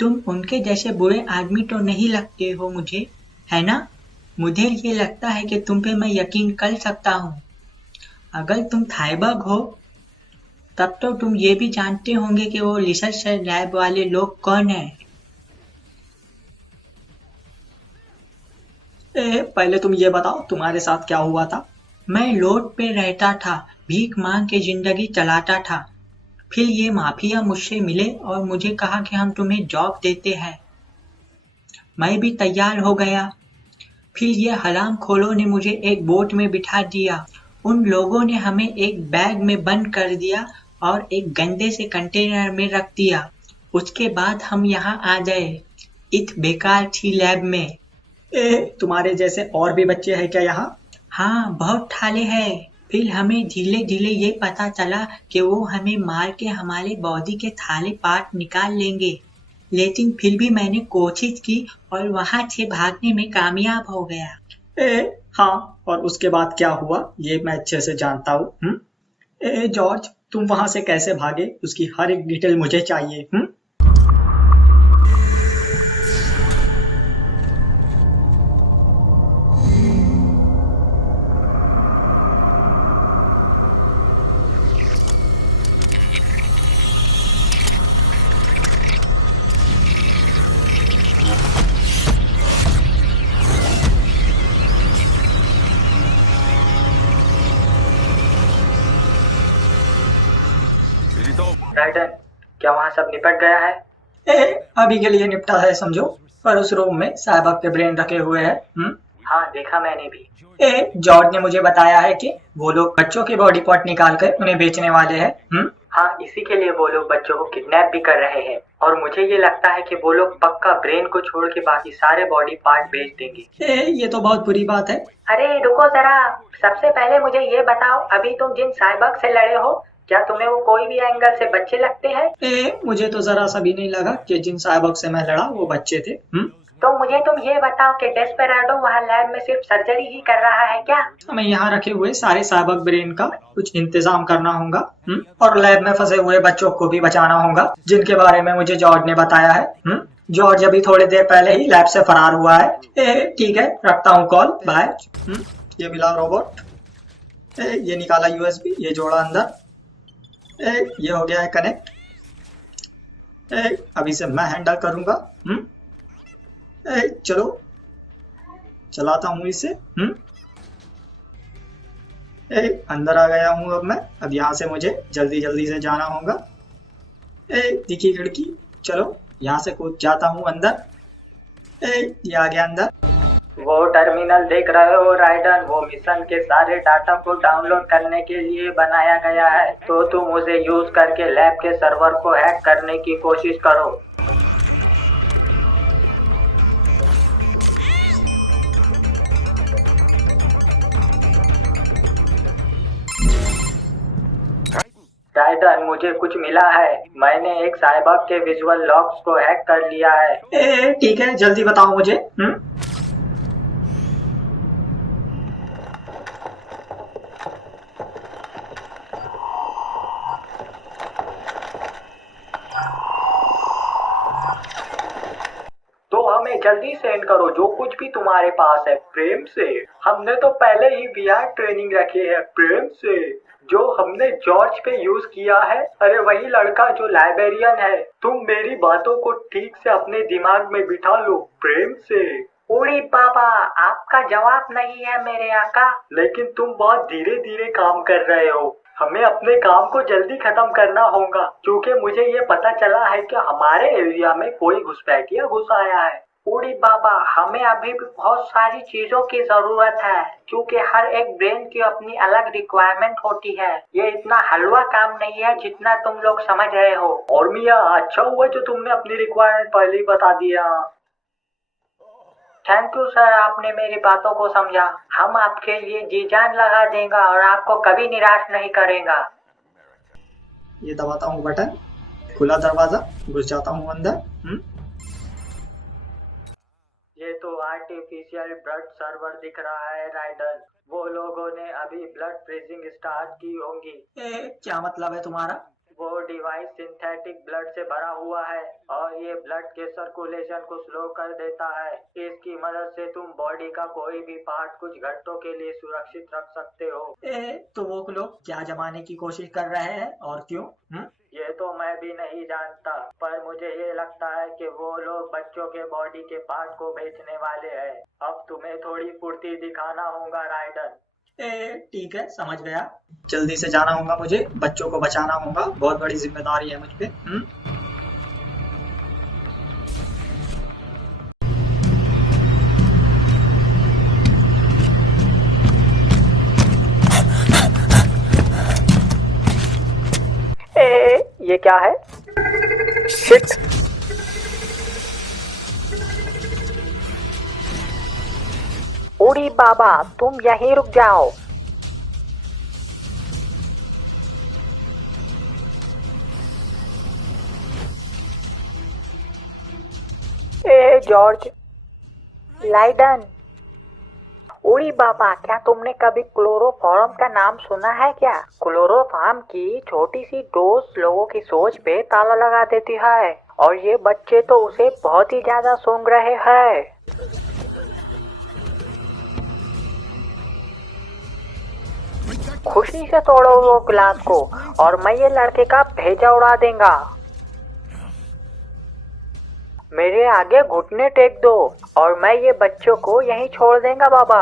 तुम उनके जैसे बुरे आदमी तो नहीं लगते हो मुझे, है ना? मुझे ये लगता है कि तुम पे मैं यकीन कर सकता हूँ। अगर तुम थाइबर्ग हो तब तो तुम ये भी जानते होंगे कि वो रिसर्च लैब वाले लोग कौन हैं। पहले तुम ये बताओ तुम्हारे साथ क्या हुआ था? मैं रोड पे रहता था, भीख मांग के जिंदगी चलाता था। फिर ये माफिया मुझसे मिले और मुझे कहा कि हम तुम्हें जॉब देते हैं। मैं भी तैयार हो गया। फिर ये हरामखोरों ने मुझे एक बोट में बिठा दिया। उन लोगों ने हमें एक बैग में बंद कर दिया और एक गंदे से कंटेनर में रख दिया। उसके बाद हम यहाँ आ गए, इस बेकार सी लैब में। तुम्हारे जैसे और भी बच्चे हैं क्या यहाँ? हाँ, बहुत ठाले हैं। फिर हमें धीरे धीरे ये पता चला कि वो हमें मार के हमारे बॉडी के थाले पार्ट निकाल लेंगे। लेकिन फिर भी मैंने कोशिश की और वहाँ से भागने में कामयाब हो गया। हाँ, और उसके बाद क्या हुआ ये मैं अच्छे से जानता हूँ। जॉर्ज, तुम वहाँ से कैसे भागे? उसकी हर एक डिटेल मुझे चाहिए। राइडन, क्या वहाँ सब निपट गया है? अभी के लिए निपटा है समझो, पर उस रूम में साहिबक के ब्रेन रखे हुए हैं। हाँ, देखा मैंने भी। जॉर्ज ने मुझे बताया है कि वो लोग बच्चों के बॉडी पार्ट निकाल कर उन्हें बेचने वाले हैं। हाँ, इसी के लिए वो लोग बच्चों को किडनैप भी कर रहे हैं और मुझे ये लगता है कि वो लोग पक्का ब्रेन को छोड़ के बाकी सारे बॉडी पार्ट बेच देंगे। ये तो बहुत बुरी बात है। अरे रुको जरा, सबसे पहले मुझे ये बताओ, अभी तुम जिन साइबर्ग से लड़े हो क्या तुम्हें वो कोई भी एंगल से बच्चे लगते हैं? मुझे तो जरा सा भी नहीं लगा कि जिन साहिबक से मैं लड़ा वो बच्चे थे। तो मुझे तुम ये बताओ कि डेस्पेराडो वहाँ लैब में सिर्फ सर्जरी ही कर रहा है क्या? हमें यहाँ रखे हुए सारे साहिबक ब्रेन का कुछ इंतजाम करना होगा और लैब में फंसे हुए बच्चों को भी बचाना होगा, जिनके बारे में मुझे जॉर्ज ने बताया है। जॉर्ज अभी थोड़ी देर पहले ही लैब से फरार हुआ है। ठीक है, रखता हूँ कॉल, बाय। ये मिला रोबोट, ये निकाला USB, ये जोड़ा अंदर, ये हो गया है कनेक्ट। अभी से मैं हैंडल करूंगा। चलो चलाता हूँ इसे। अंदर आ गया हूँ अब मैं। अब यहाँ से मुझे जल्दी जल्दी से जाना होगा। दिखी खिड़की, चलो यहाँ से कूद जाता हूँ अंदर। ये आ गया अंदर। वो टर्मिनल देख रहे हो राइडन, वो मिशन के सारे डाटा को डाउनलोड करने के लिए बनाया गया है, तो तुम उसे यूज करके लैब के सर्वर को हैक करने की कोशिश करो। राइडन, मुझे कुछ मिला है। मैंने एक साइबर्ग के विजुअल लॉग्स को हैक कर लिया है। ठीक है, जल्दी बताओ मुझे। तो हमें जल्दी सेंड करो जो कुछ भी तुम्हारे पास है। प्रेम से। हमने तो पहले ही VR ट्रेनिंग रखी है प्रेम से। जो हमने जॉर्ज पे यूज किया है, अरे वही लड़का जो लाइब्रेरियन है। तुम मेरी बातों को ठीक से अपने दिमाग में बिठा लो प्रेम से। उड़ी बाबा, आपका जवाब नहीं है मेरे आका। लेकिन तुम बहुत धीरे धीरे काम कर रहे हो। हमें अपने काम को जल्दी खत्म करना होगा, क्योंकि मुझे ये पता चला है कि हमारे एरिया में कोई घुसपैठिया घुस आया है। उड़ी बाबा, हमें अभी भी बहुत सारी चीजों की जरूरत है, क्योंकि हर एक ब्रेन की अपनी अलग रिक्वायरमेंट होती है। ये इतना हलवा काम नहीं है जितना तुम लोग समझ रहे हो। और मियाँ, अच्छा हुआ जो तुमने अपनी रिक्वायरमेंट पहले ही बता दिया। थैंक यू सर, आपने मेरी बातों को समझा। हम आपके लिए जी जान लगा देगा और आपको कभी निराश नहीं करेगा। ये दबाता हूँ बटन, खुला दरवाजा, घुस जाता हूँ अंदर। ये तो आर्टिफिशियल ब्लड सर्वर दिख रहा है राइडन। वो लोगों ने अभी ब्लड फ्रीजिंग स्टार्ट की होंगी। क्या मतलब है तुम्हारा? वो डिवाइस सिंथेटिक ब्लड से भरा हुआ है और ये ब्लड के सर्कुलेशन को स्लो कर देता है। इसकी मदद से तुम बॉडी का कोई भी पार्ट कुछ घंटों के लिए सुरक्षित रख सकते हो। तो वो लोग क्या जमाने की कोशिश कर रहे हैं और क्यों? ये तो मैं भी नहीं जानता, पर मुझे ये लगता है कि वो लोग बच्चों के बॉडी के पार्ट को बेचने वाले हैं। अब तुम्हें थोड़ी फुर्ती दिखाना होगा राइडन। ठीक है, समझ गया। जल्दी से जाना होगा मुझे, बच्चों को बचाना होगा, बहुत बड़ी जिम्मेदारी है मुझ पे। ये क्या है? शिट! उड़ी बाबा, तुम यहीं रुक जाओ। जॉर्ज, लाइडन। उड़ी बाबा, क्या तुमने कभी क्लोरोफॉर्म का नाम सुना है क्या? क्लोरोफॉर्म की छोटी सी डोज लोगों की सोच पे ताला लगा देती है, और ये बच्चे तो उसे बहुत ही ज्यादा सूंघ रहे हैं। खुशी से तोड़ो वो गिलास को, और मैं ये लड़के का भेजा उड़ा देगा। मेरे आगे घुटने टेक दो, और मैं ये बच्चों को यहीं छोड़ देगा बाबा।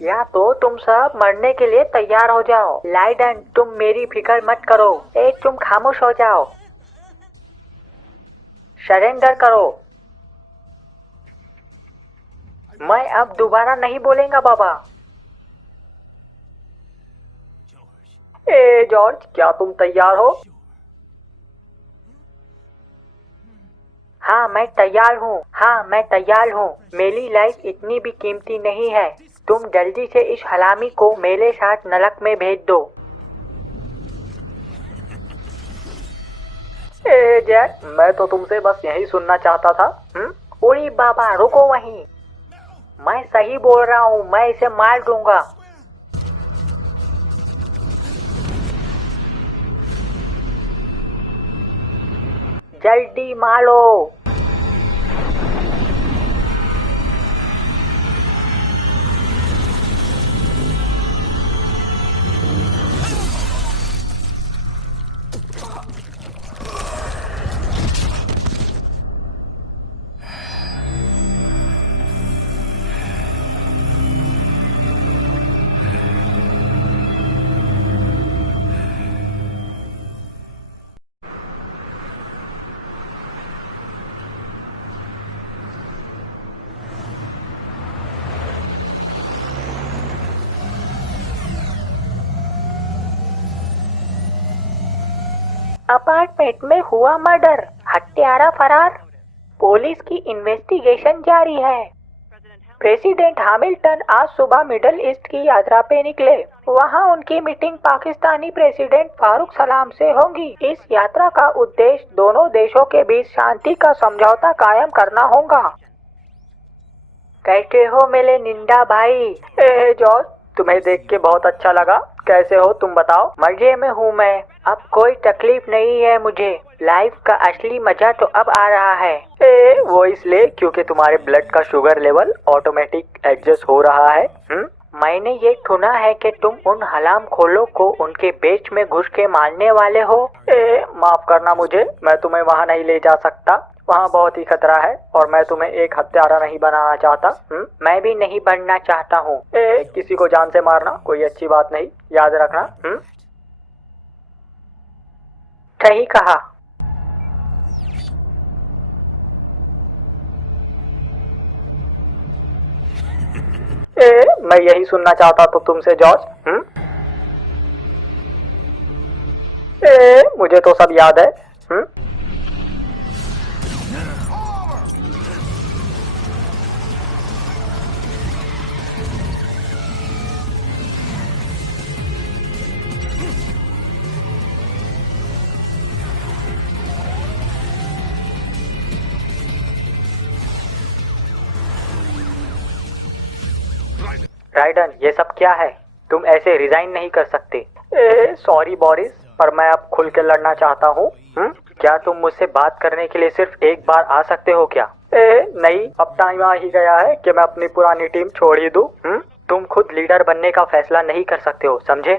या तो तुम सब मरने के लिए तैयार हो जाओ। लाइडन, तुम मेरी फिक्र मत करो। तुम खामोश हो जाओ, सरेंडर करो। मैं अब दोबारा नहीं बोलेगा बाबा। जॉर्ज, क्या तुम तैयार हो? हाँ, मैं तैयार हूँ। मेरी लाइफ इतनी भी कीमती नहीं है। तुम जल्दी से इस हलामी को मेरे साथ नरक में भेज दो। जैक, मैं तो तुमसे बस यही सुनना चाहता था। उड़ी बाबा, रुको वहीं। मैं सही बोल रहा हूँ, मैं इसे मार दूंगा। जल्दी मारो। अपार्टमेंट में हुआ मर्डर, हत्यारा फरार। पुलिस की इन्वेस्टिगेशन जारी है। प्रेसिडेंट हैमिल्टन आज सुबह मिडिल ईस्ट की यात्रा पे निकले। वहां उनकी मीटिंग पाकिस्तानी प्रेसिडेंट फारूक सलाम से होगी। इस यात्रा का उद्देश्य दोनों देशों के बीच शांति का समझौता कायम करना होगा। कैसे हो मेरे निंदा भाई? जॉर्ज, तुम्हें देख के बहुत अच्छा लगा। कैसे हो तुम बताओ? मजे में हूँ मैं, अब कोई तकलीफ नहीं है मुझे। लाइफ का असली मजा तो अब आ रहा है। वो इसलिए क्योंकि तुम्हारे ब्लड का शुगर लेवल ऑटोमेटिक एडजस्ट हो रहा है। मैंने ये सुना है कि तुम उन हलाम खोलों को उनके बेच में घुस के मारने वाले हो। माफ करना मुझे, मैं तुम्हें वहाँ नहीं ले जा सकता, वहाँ बहुत ही खतरा है और मैं तुम्हें एक हत्यारा नहीं बनाना चाहता। मैं भी नहीं बनना चाहता हूँ। किसी को जान से मारना कोई अच्छी बात नहीं, याद रखना। सही कहा। मैं यही सुनना चाहता तो तुमसे जॉर्ज। मुझे तो सब याद है। राइडन, ये सब क्या है? तुम ऐसे रिजाइन नहीं कर सकते। सॉरी बोरिस, पर मैं अब खुल के लड़ना चाहता हूँ। क्या तुम मुझसे बात करने के लिए सिर्फ एक बार आ सकते हो क्या? नहीं, अब टाइम आ ही गया है कि मैं अपनी पुरानी टीम छोड़ ही दूँ। तुम खुद लीडर बनने का फैसला नहीं कर सकते हो, समझे?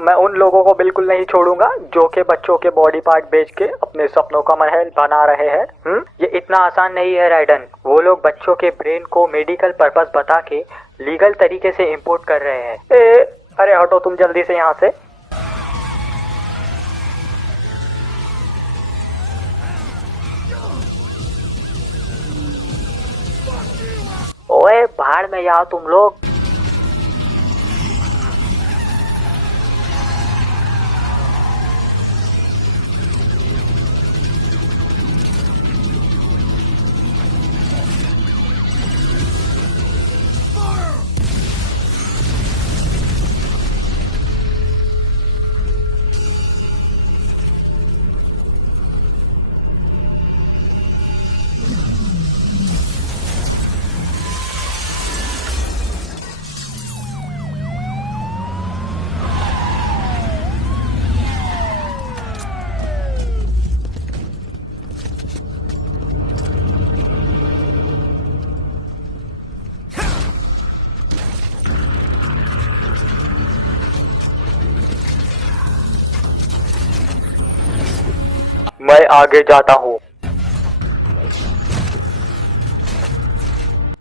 मैं उन लोगों को बिल्कुल नहीं छोड़ूंगा जो कि बच्चों के बॉडी पार्ट बेच के अपने सपनों का महल बना रहे हैं। ये इतना आसान नहीं है राइडन। वो लोग बच्चों के ब्रेन को मेडिकल पर्पस बता के लीगल तरीके से इंपोर्ट कर रहे हैं। अरे हटो तुम जल्दी से यहाँ से। ओए भाड़ में जाओ तुम लोग। मैं आगे जाता हूँ।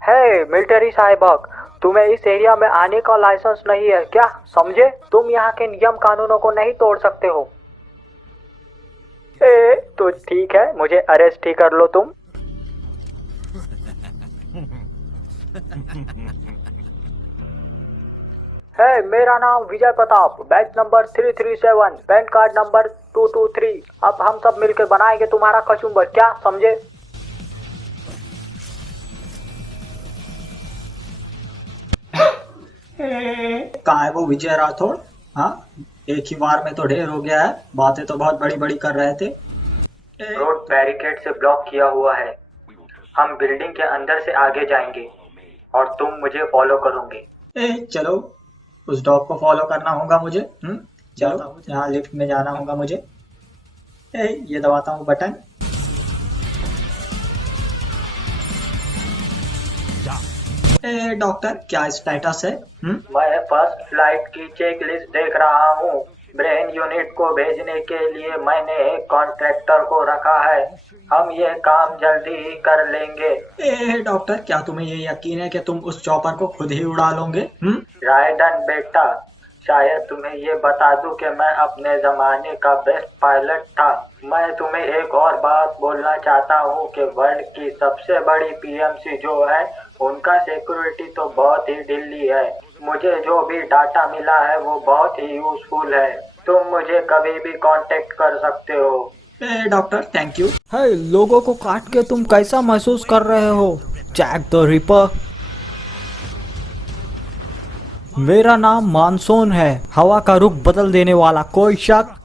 हे मिलिट्री साहिबाग, तुम्हें इस एरिया में आने का लाइसेंस नहीं है क्या? समझे? तुम यहाँ के नियम कानूनों को नहीं तोड़ सकते हो। तो ठीक है, मुझे अरेस्ट ही कर लो तुम। है, मेरा नाम Vijay Pratap, batch number 337, PAN card number 223। अब हम सब मिलकर बनाएंगे तुम्हारा कचुम्बर, क्या समझे? कहाँ है वो विजय राठौड़? हाँ, एक ही बार में तो ढेर हो गया है, बातें तो बहुत बड़ी बड़ी कर रहे थे। रोड बैरिकेड से ब्लॉक किया हुआ है। हम बिल्डिंग के अंदर से आगे जाएंगे और तुम मुझे फॉलो करोगे। चलो, उस डॉग को फॉलो करना होगा मुझे। चलो, यहाँ लिफ्ट में जाना होगा मुझे। ये दबाता हूँ बटन। डॉक्टर, क्या स्टेटस है? मैं फर्स्ट फ्लाइट की चेक लिस्ट देख रहा हूँ। ब्रेन यूनिट को भेजने के लिए मैंने एक कॉन्ट्रैक्टर को रखा है। हम ये काम जल्दी ही कर लेंगे। डॉक्टर, क्या तुम्हें ये यकीन है कि तुम उस चॉपर को खुद ही उड़ा लोगे? राइडन बेटा, शायद तुम्हें ये बता दूं कि मैं अपने जमाने का बेस्ट पायलट था। मैं तुम्हें एक और बात बोलना चाहता हूँ कि वर्ल्ड की सबसे बड़ी पीएमसी जो है, उनका सिक्योरिटी तो बहुत ही ढिल्ली है। मुझे जो भी डाटा मिला है वो बहुत ही यूजफुल है। तुम मुझे कभी भी कांटेक्ट कर सकते हो। Doctor, thank you. हे, लोगों को काट के तुम कैसा महसूस कर रहे हो? Jack the Ripper. मेरा नाम मानसून है, हवा का रुख बदल देने वाला। कोई शक?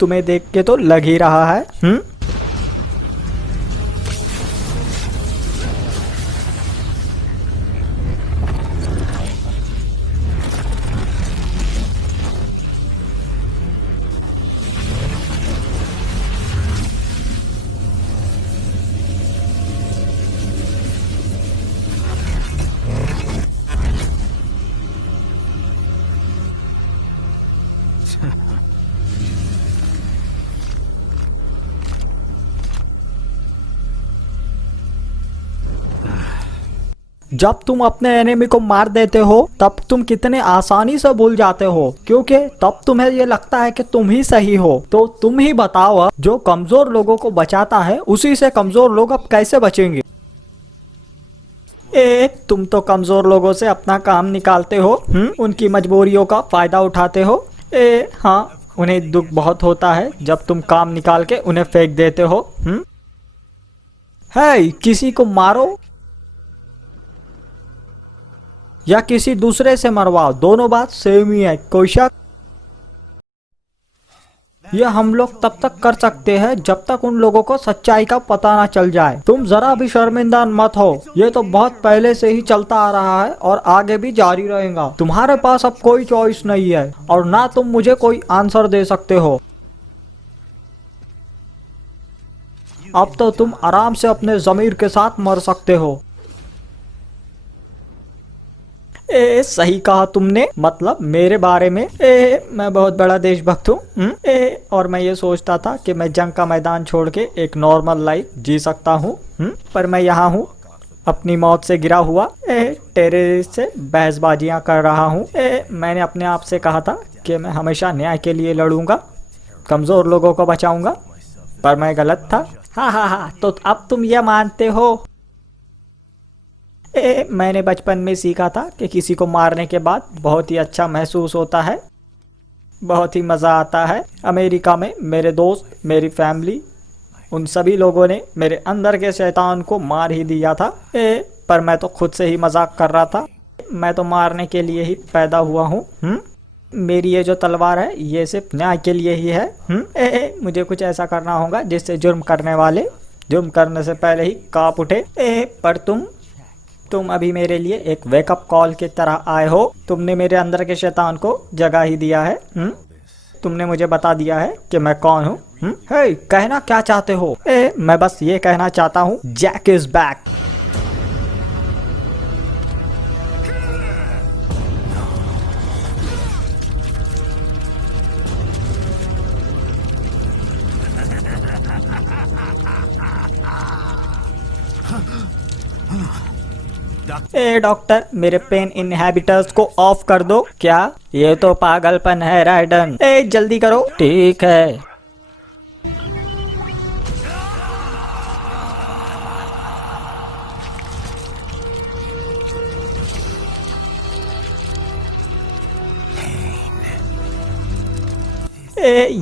तुम्हें देख के तो लग ही रहा है। जब तुम अपने एनिमी को मार देते हो तब तुम कितने आसानी से भूल जाते हो, क्योंकि तब तुम्हें ये लगता है कि तुम ही सही हो। तो तुम ही बताओ, अब जो कमजोर लोगों को बचाता है उसी से कमजोर लोग अब कैसे बचेंगे? तुम तो कमजोर लोगों से अपना काम निकालते हो, उनकी मजबूरियों का फायदा उठाते हो। हाँ, उन्हें दुख बहुत होता है जब तुम काम निकाल के उन्हें फेंक देते हो। है किसी को मारो या किसी दूसरे से मरवाओ, दोनों बात सेम ही है, कोई शक? यह हम लोग तब तक कर सकते हैं जब तक उन लोगों को सच्चाई का पता ना चल जाए। तुम जरा भी शर्मिंदा मत हो, ये तो बहुत पहले से ही चलता आ रहा है और आगे भी जारी रहेगा। तुम्हारे पास अब कोई चॉइस नहीं है और ना तुम मुझे कोई आंसर दे सकते हो। अब तो तुम आराम से अपने ज़मीर के साथ मर सकते हो। सही कहा तुमने, मतलब मेरे बारे में। मैं बहुत बड़ा देशभक्त हूँ और मैं ये सोचता था कि मैं जंग का मैदान छोड़ के एक नॉर्मल लाइफ जी सकता हूँ, पर मैं यहाँ हूँ अपनी मौत से गिरा हुआ, टेररिस्ट से बहसबाजियाँ कर रहा हूँ। मैंने अपने आप से कहा था कि मैं हमेशा न्याय के लिए लड़ूंगा, कमज़ोर लोगों को बचाऊंगा, पर मैं गलत था। हाँ, तो अब तुम ये मानते हो? मैंने बचपन में सीखा था कि किसी को मारने के बाद बहुत ही अच्छा महसूस होता है, बहुत ही मज़ा आता है। अमेरिका में मेरे दोस्त, मेरी फैमिली, उन सभी लोगों ने मेरे अंदर के शैतान को मार ही दिया था, पर मैं तो खुद से ही मजाक कर रहा था। मैं तो मारने के लिए ही पैदा हुआ हूँ। मेरी ये जो तलवार है ये सिर्फ न्याय के लिए ही है। मुझे कुछ ऐसा करना होगा जिससे जुर्म करने वाले जुर्म करने से पहले ही कांप उठे। पर तुम अभी मेरे लिए एक वेकअप कॉल की तरह आए हो। तुमने मेरे अंदर के शैतान को जगा ही दिया है। तुमने मुझे बता दिया है कि मैं कौन हूँ। कहना क्या चाहते हो? मैं बस ये कहना चाहता हूँ, जैक इज बैक। डॉक्टर, मेरे पेन इनहिबिटर्स को ऑफ कर दो। क्या? ये तो पागलपन है राइडन। जल्दी करो। ठीक है।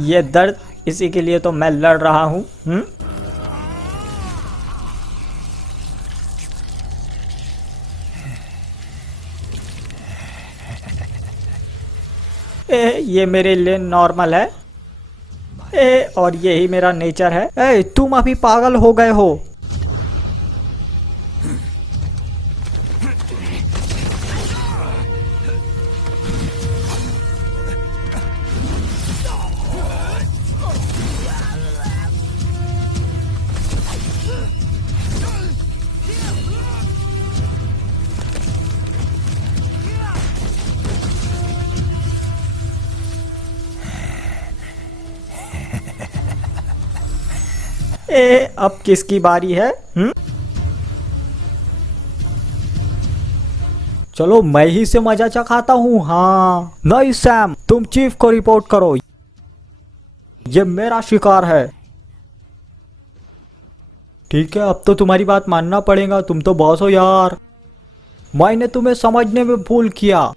ये दर्द, इसी के लिए तो मैं लड़ रहा हूँ। ये मेरे लिए नॉर्मल है, और यही मेरा नेचर है। तुम अभी पागल हो गए हो। अब किसकी बारी है? चलो मैं ही से मजा चखाता हूँ। हाँ नहीं सैम, तुम चीफ को रिपोर्ट करो, ये मेरा शिकार है। ठीक है, अब तो तुम्हारी बात मानना पड़ेगा, तुम तो बॉस हो यार। मैंने तुम्हें समझने में भूल किया,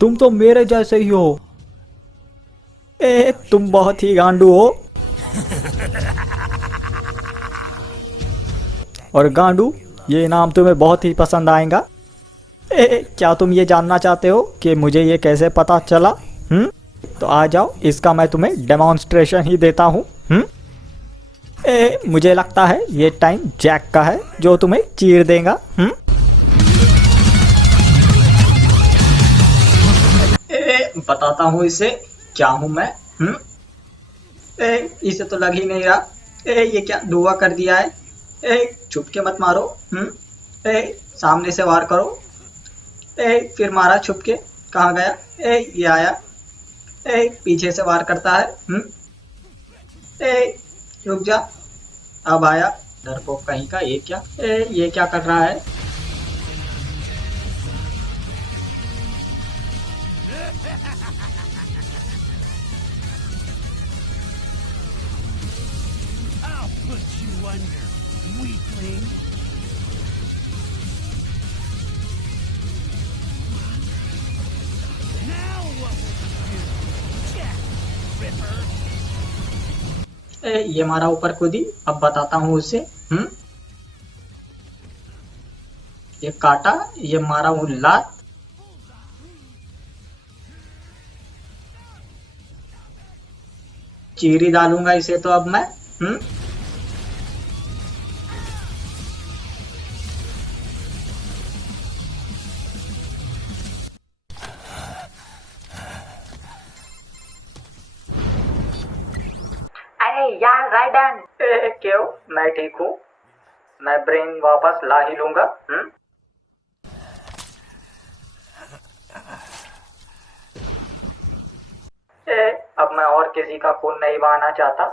तुम तो मेरे जैसे ही हो। तुम बहुत ही गांडू हो। और गांडू, ये इनाम तुम्हें बहुत ही पसंद आएगा। क्या तुम ये जानना चाहते हो कि मुझे ये कैसे पता चला? तो आ जाओ, इसका मैं तुम्हें डेमोन्स्ट्रेशन ही देता हूँ। मुझे लगता है ये टाइम जैक का है जो तुम्हें चीर देगा। बताता हूँ इसे क्या हूँ मैं। इसे तो लग ही नहीं रहा। ये क्या धुआं कर दिया है? छुप के मत मारो। सामने से वार करो। फिर मारा छुप के, कहाँ गया? ये आया। पीछे से वार करता है। रुक जा, अब आया। डरपोक कहीं का। ये क्या कर रहा है? ये मारा ऊपर कूदी, अब बताता हूँ उसे। ये काटा, ये मारा हूँ लात। चीरी डालूंगा इसे तो अब मैं। अरे यार राइडन, क्यों? मैं ठीक हूँ, मैं ब्रेन वापस ला ही लूंगा। अब मैं और किसी का खून नहीं बहाना चाहता।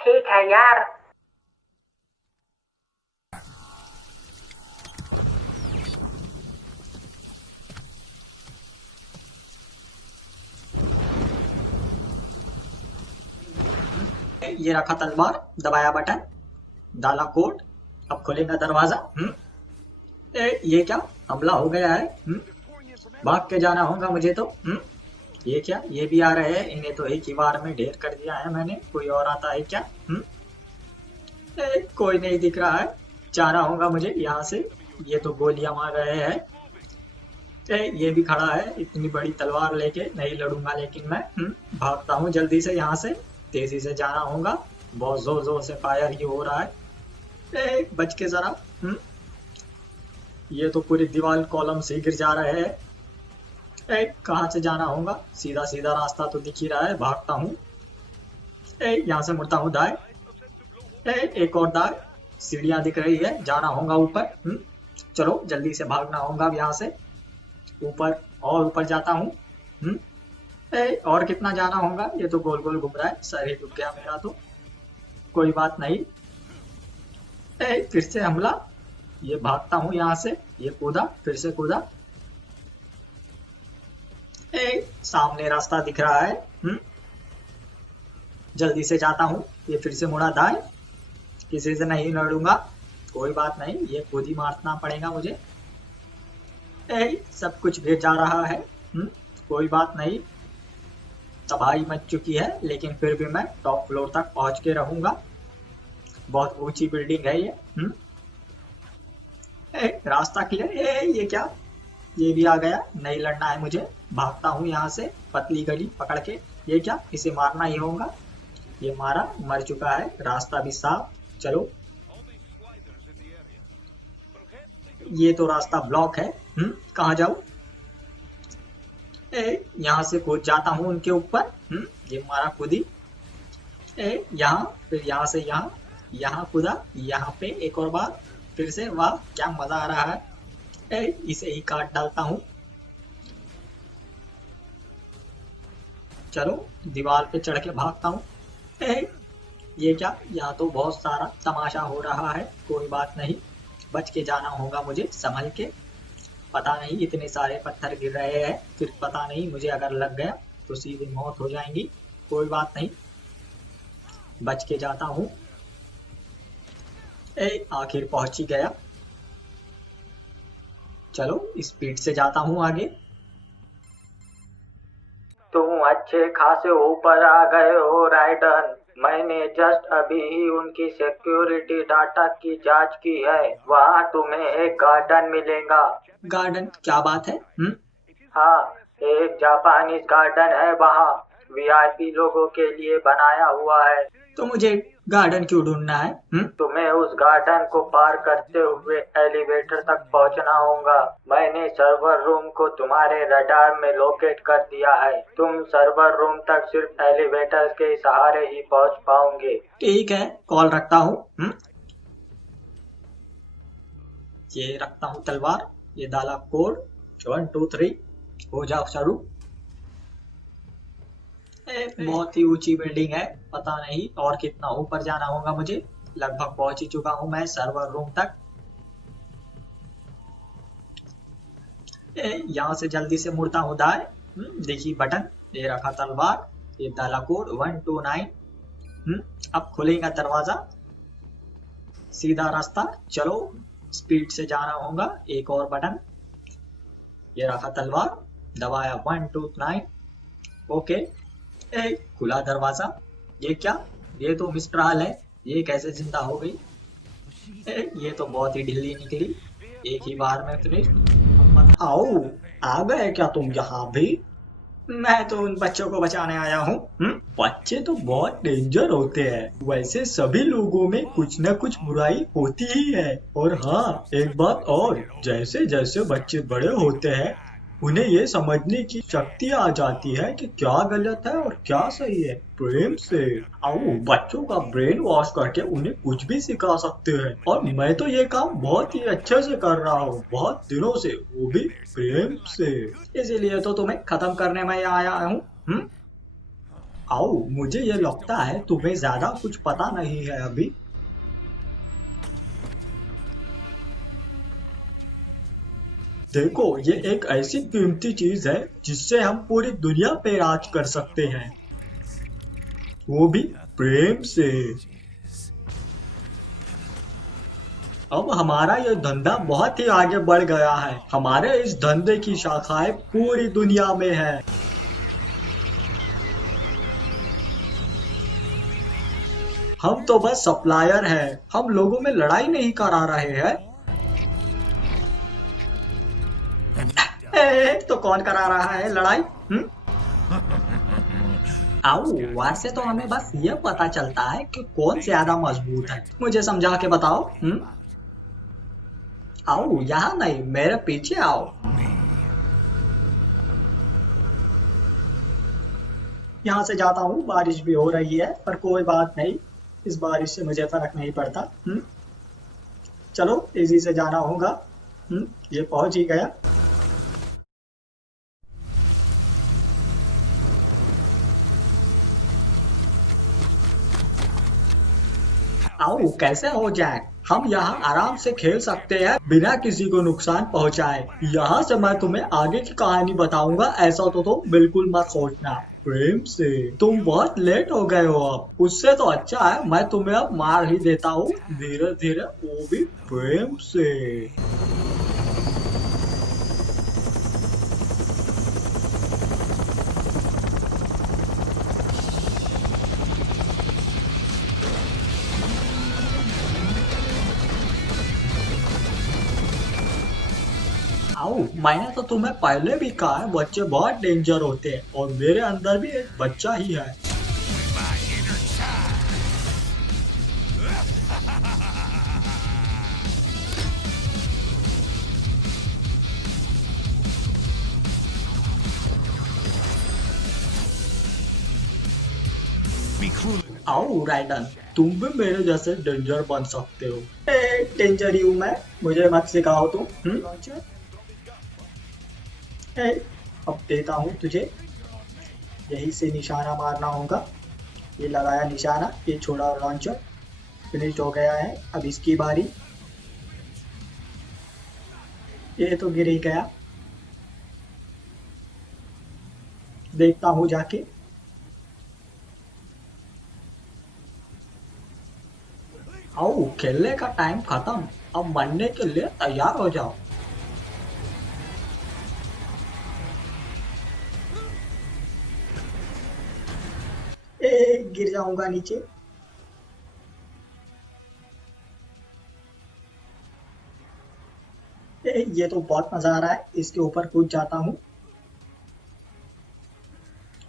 ठीक है यार। ये रखा तलवार, दबाया बटन, डाला कोड, अब खुलेगा दरवाजा। ये क्या हमला हो गया है? भाग के जाना होगा मुझे तो। ये क्या, ये भी आ रहे हैं? इन्हें तो एक ही बार में ढेर कर दिया है मैंने। कोई और आता है क्या? कोई नहीं दिख रहा है, जाना होगा मुझे यहाँ से। ये तो गोलियां मार रहे हैं। ये भी खड़ा है, इतनी बड़ी तलवार लेके नहीं लड़ूंगा लेकिन मैं। भागता हूँ जल्दी से यहाँ से, तेजी से जाना होगा। बहुत जोर जोर से फायर ही हो रहा है। बच के जरा। ये तो पूरी दीवार कॉलम से गिर जा रहे हैं। कहाँ से जाना होगा? सीधा सीधा रास्ता तो दिख ही रहा है, भागता हूँ। यहाँ से मुड़ता हूँ दाएं। एक और दाएं, सीढ़ियां दिख रही है, जाना होगा ऊपर। चलो जल्दी से भागना होगा यहाँ से ऊपर, और ऊपर जाता हूँ। और कितना जाना होगा? ये तो गोल गोल घूम रहा है, सर ही डूब गया मेरा तो। कोई बात नहीं। फिर से हमला, ये भागता हूँ यहाँ से, ये कूदा, फिर से कूदा। सामने रास्ता दिख रहा है। जल्दी से जाता हूँ। ये फिर से मुड़ा दाएं, किसी से नहीं लड़ूंगा, कोई बात नहीं। ये खुद ही मारना पड़ेगा मुझे। सब कुछ गिर जा रहा है। कोई बात नहीं, तबाही मच चुकी है, लेकिन फिर भी मैं टॉप फ्लोर तक पहुंच के रहूंगा। बहुत ऊंची बिल्डिंग है ये। रास्ता क्लियर। ये क्या, ये भी आ गया, नहीं लड़ना है मुझे। भागता हूँ यहाँ से, पतली गली पकड़ के। ये क्या, इसे मारना ही होगा। ये मारा, मर चुका है। रास्ता भी साफ। चलो, ये तो रास्ता ब्लॉक है। कहाँ जाऊँ? यहाँ से कूद जाता हूँ उनके ऊपर। ये मारा कूदी। यहाँ, फिर यहाँ से यहाँ, यहाँ कूदा, यहाँ पे एक और बार, फिर से। वाह क्या मजा आ रहा है। इसे ही काट डालता हूँ। चलो दीवार पे चढ़ के भागता हूँ। ये क्या, यहाँ तो बहुत सारा तमाशा हो रहा है। कोई बात नहीं, बच के जाना होगा मुझे, संभल के। पता नहीं इतने सारे पत्थर गिर रहे हैं, फिर पता नहीं मुझे अगर लग गया तो सीधी मौत हो जाएंगी। कोई बात नहीं, बच के जाता हूँ। आखिर पहुंच ही गया। चलो स्पीड से जाता हूँ आगे। तुम अच्छे खासे ऊपर आ गए हो राइडन। मैंने जस्ट अभी ही उनकी सिक्योरिटी डाटा की जांच की है। वहाँ तुम्हें एक गार्डन मिलेगा। गार्डन? क्या बात है? हाँ, एक जापानीज गार्डन है वहाँ, वीआईपी लोगों के लिए बनाया हुआ है। तो मुझे गार्डन क्यों ढूंढना है? तुम्हें उस गार्डन को पार करते हुए एलिवेटर तक पहुंचना होगा। मैंने सर्वर रूम को तुम्हारे रडार में लोकेट कर दिया है। तुम सर्वर रूम तक सिर्फ एलिवेटर के सहारे ही पहुंच पाओगे। ठीक है, कॉल रखता हूँ। ये रखता हूँ तलवार, ये डाला कोड 1 2 3, हो जाओ शुरू। बहुत ही ऊंची बिल्डिंग है, पता नहीं और कितना ऊपर जाना होगा मुझे। लगभग पहुंच ही चुका हूं मैं सर्वर रूम तक। यहाँ से जल्दी से मुड़ता हूँ दाएं। देखिए बटन, ये रखा तलवार, ये डाला कोड 129। अब खुलेगा दरवाजा, सीधा रास्ता। चलो स्पीड से जाना होगा। एक और बटन, ये रखा तलवार, दबाया 1 2 9। ओके। ए, खुला दरवाजा। ये क्या? ये तो मिस्ट्राल है। ये कैसे जिंदा हो गई? ये तो बहुत ही ढीली निकली। एक ही बार में फिनिश। आओ, आ गए क्या तुम यहाँ भी? मैं तो उन बच्चों को बचाने आया हूँ। बच्चे तो बहुत डेंजर होते हैं। वैसे सभी लोगों में कुछ न कुछ बुराई होती ही है। और हाँ, एक बात और, जैसे जैसे बच्चे बड़े होते हैं उन्हें ये समझने की शक्ति आ जाती है कि क्या गलत है और क्या सही है। प्रेम से आओ, बच्चों का ब्रेन वॉश करके उन्हें कुछ भी सिखा सकते हैं। और मैं तो ये काम बहुत ही अच्छे से कर रहा हूँ, बहुत दिनों से, वो भी प्रेम से। इसीलिए तो तुम्हें खत्म करने में आया हूँ। आओ, मुझे ये लगता है तुम्हें ज्यादा कुछ पता नहीं है अभी। देखो, ये एक ऐसी कीमती चीज है जिससे हम पूरी दुनिया पे राज कर सकते हैं, वो भी प्रेम से। अब हमारा ये धंधा बहुत ही आगे बढ़ गया है। हमारे इस धंधे की शाखाएं पूरी दुनिया में है। हम तो बस सप्लायर हैं। हम लोगों में लड़ाई नहीं करा रहे हैं। तो कौन करा रहा है लड़ाई? आओ, वैसे तो हमें बस ये पता चलता है कि कौन ज्यादा मजबूत है। मुझे समझा के बताओ। आओ, यहाँ नहीं, मेरे पीछे आओ। यहाँ से जाता हूँ। बारिश भी हो रही है, पर कोई बात नहीं, इस बारिश से मुझे फर्क नहीं पड़ता। चलो, इजी से जाना होगा। ये पहुंच ही गया। आओ, कैसे हो जैक? हम यहाँ आराम से खेल सकते हैं बिना किसी को नुकसान पहुँचाए। यहाँ से मैं तुम्हें आगे की कहानी बताऊंगा, ऐसा तो तुम बिल्कुल मत सोचना। प्रेम से। तुम बहुत लेट हो गए हो अब। उससे तो अच्छा है मैं तुम्हें अब मार ही देता हूँ धीरे धीरे, वो भी प्रेम से। आओ, मैंने तो तुम्हें पहले भी कहा है बच्चे बहुत डेंजर होते हैं, और मेरे अंदर भी एक बच्चा ही है। Be cruel. आओ राइडन, तुम भी मेरे जैसे डेंजर बन सकते हो। डेंजर ही हूँ मैं, मुझे मत सिखाओ तुम। अब देता हूँ तुझे। यही से निशाना मारना होगा। ये लगाया निशाना, ये छोड़ा लॉन्चर। फिनिश हो गया है। अब इसकी बारी। ये तो गिर ही गया। देखता हूँ जाके। आओ, खेलने का टाइम खत्म, अब मरने के लिए तैयार हो जाओ। गिर जाऊंगा नीचे। ये तो बहुत मजा आ रहा है, इसके ऊपर कूद जाता हूँ।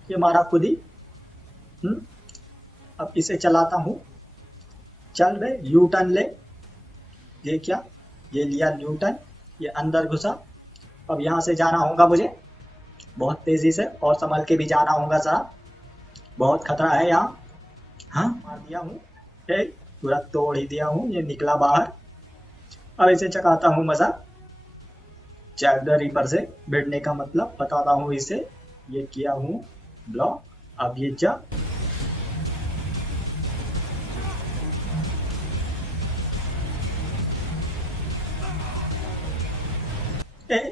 ये मारा खुद ही। अब इसे चलाता हूँ। चल बे, यू टर्न ले। ये क्या? ये लिया यू टर्न, ये अंदर घुसा। अब यहाँ से जाना होगा मुझे बहुत तेजी से, और संभल के भी जाना होगा जरा, बहुत खतरा है यहाँ। हाँ, मार दिया हूँ। पूरा तोड़ ही दिया हूँ, ये निकला बाहर। अब इसे चकाता हूँ मजा। जैक द रीपर से भिड़ने का मतलब बताता हूँ इसे। ये किया हूँ ब्लॉक। अब ये जा।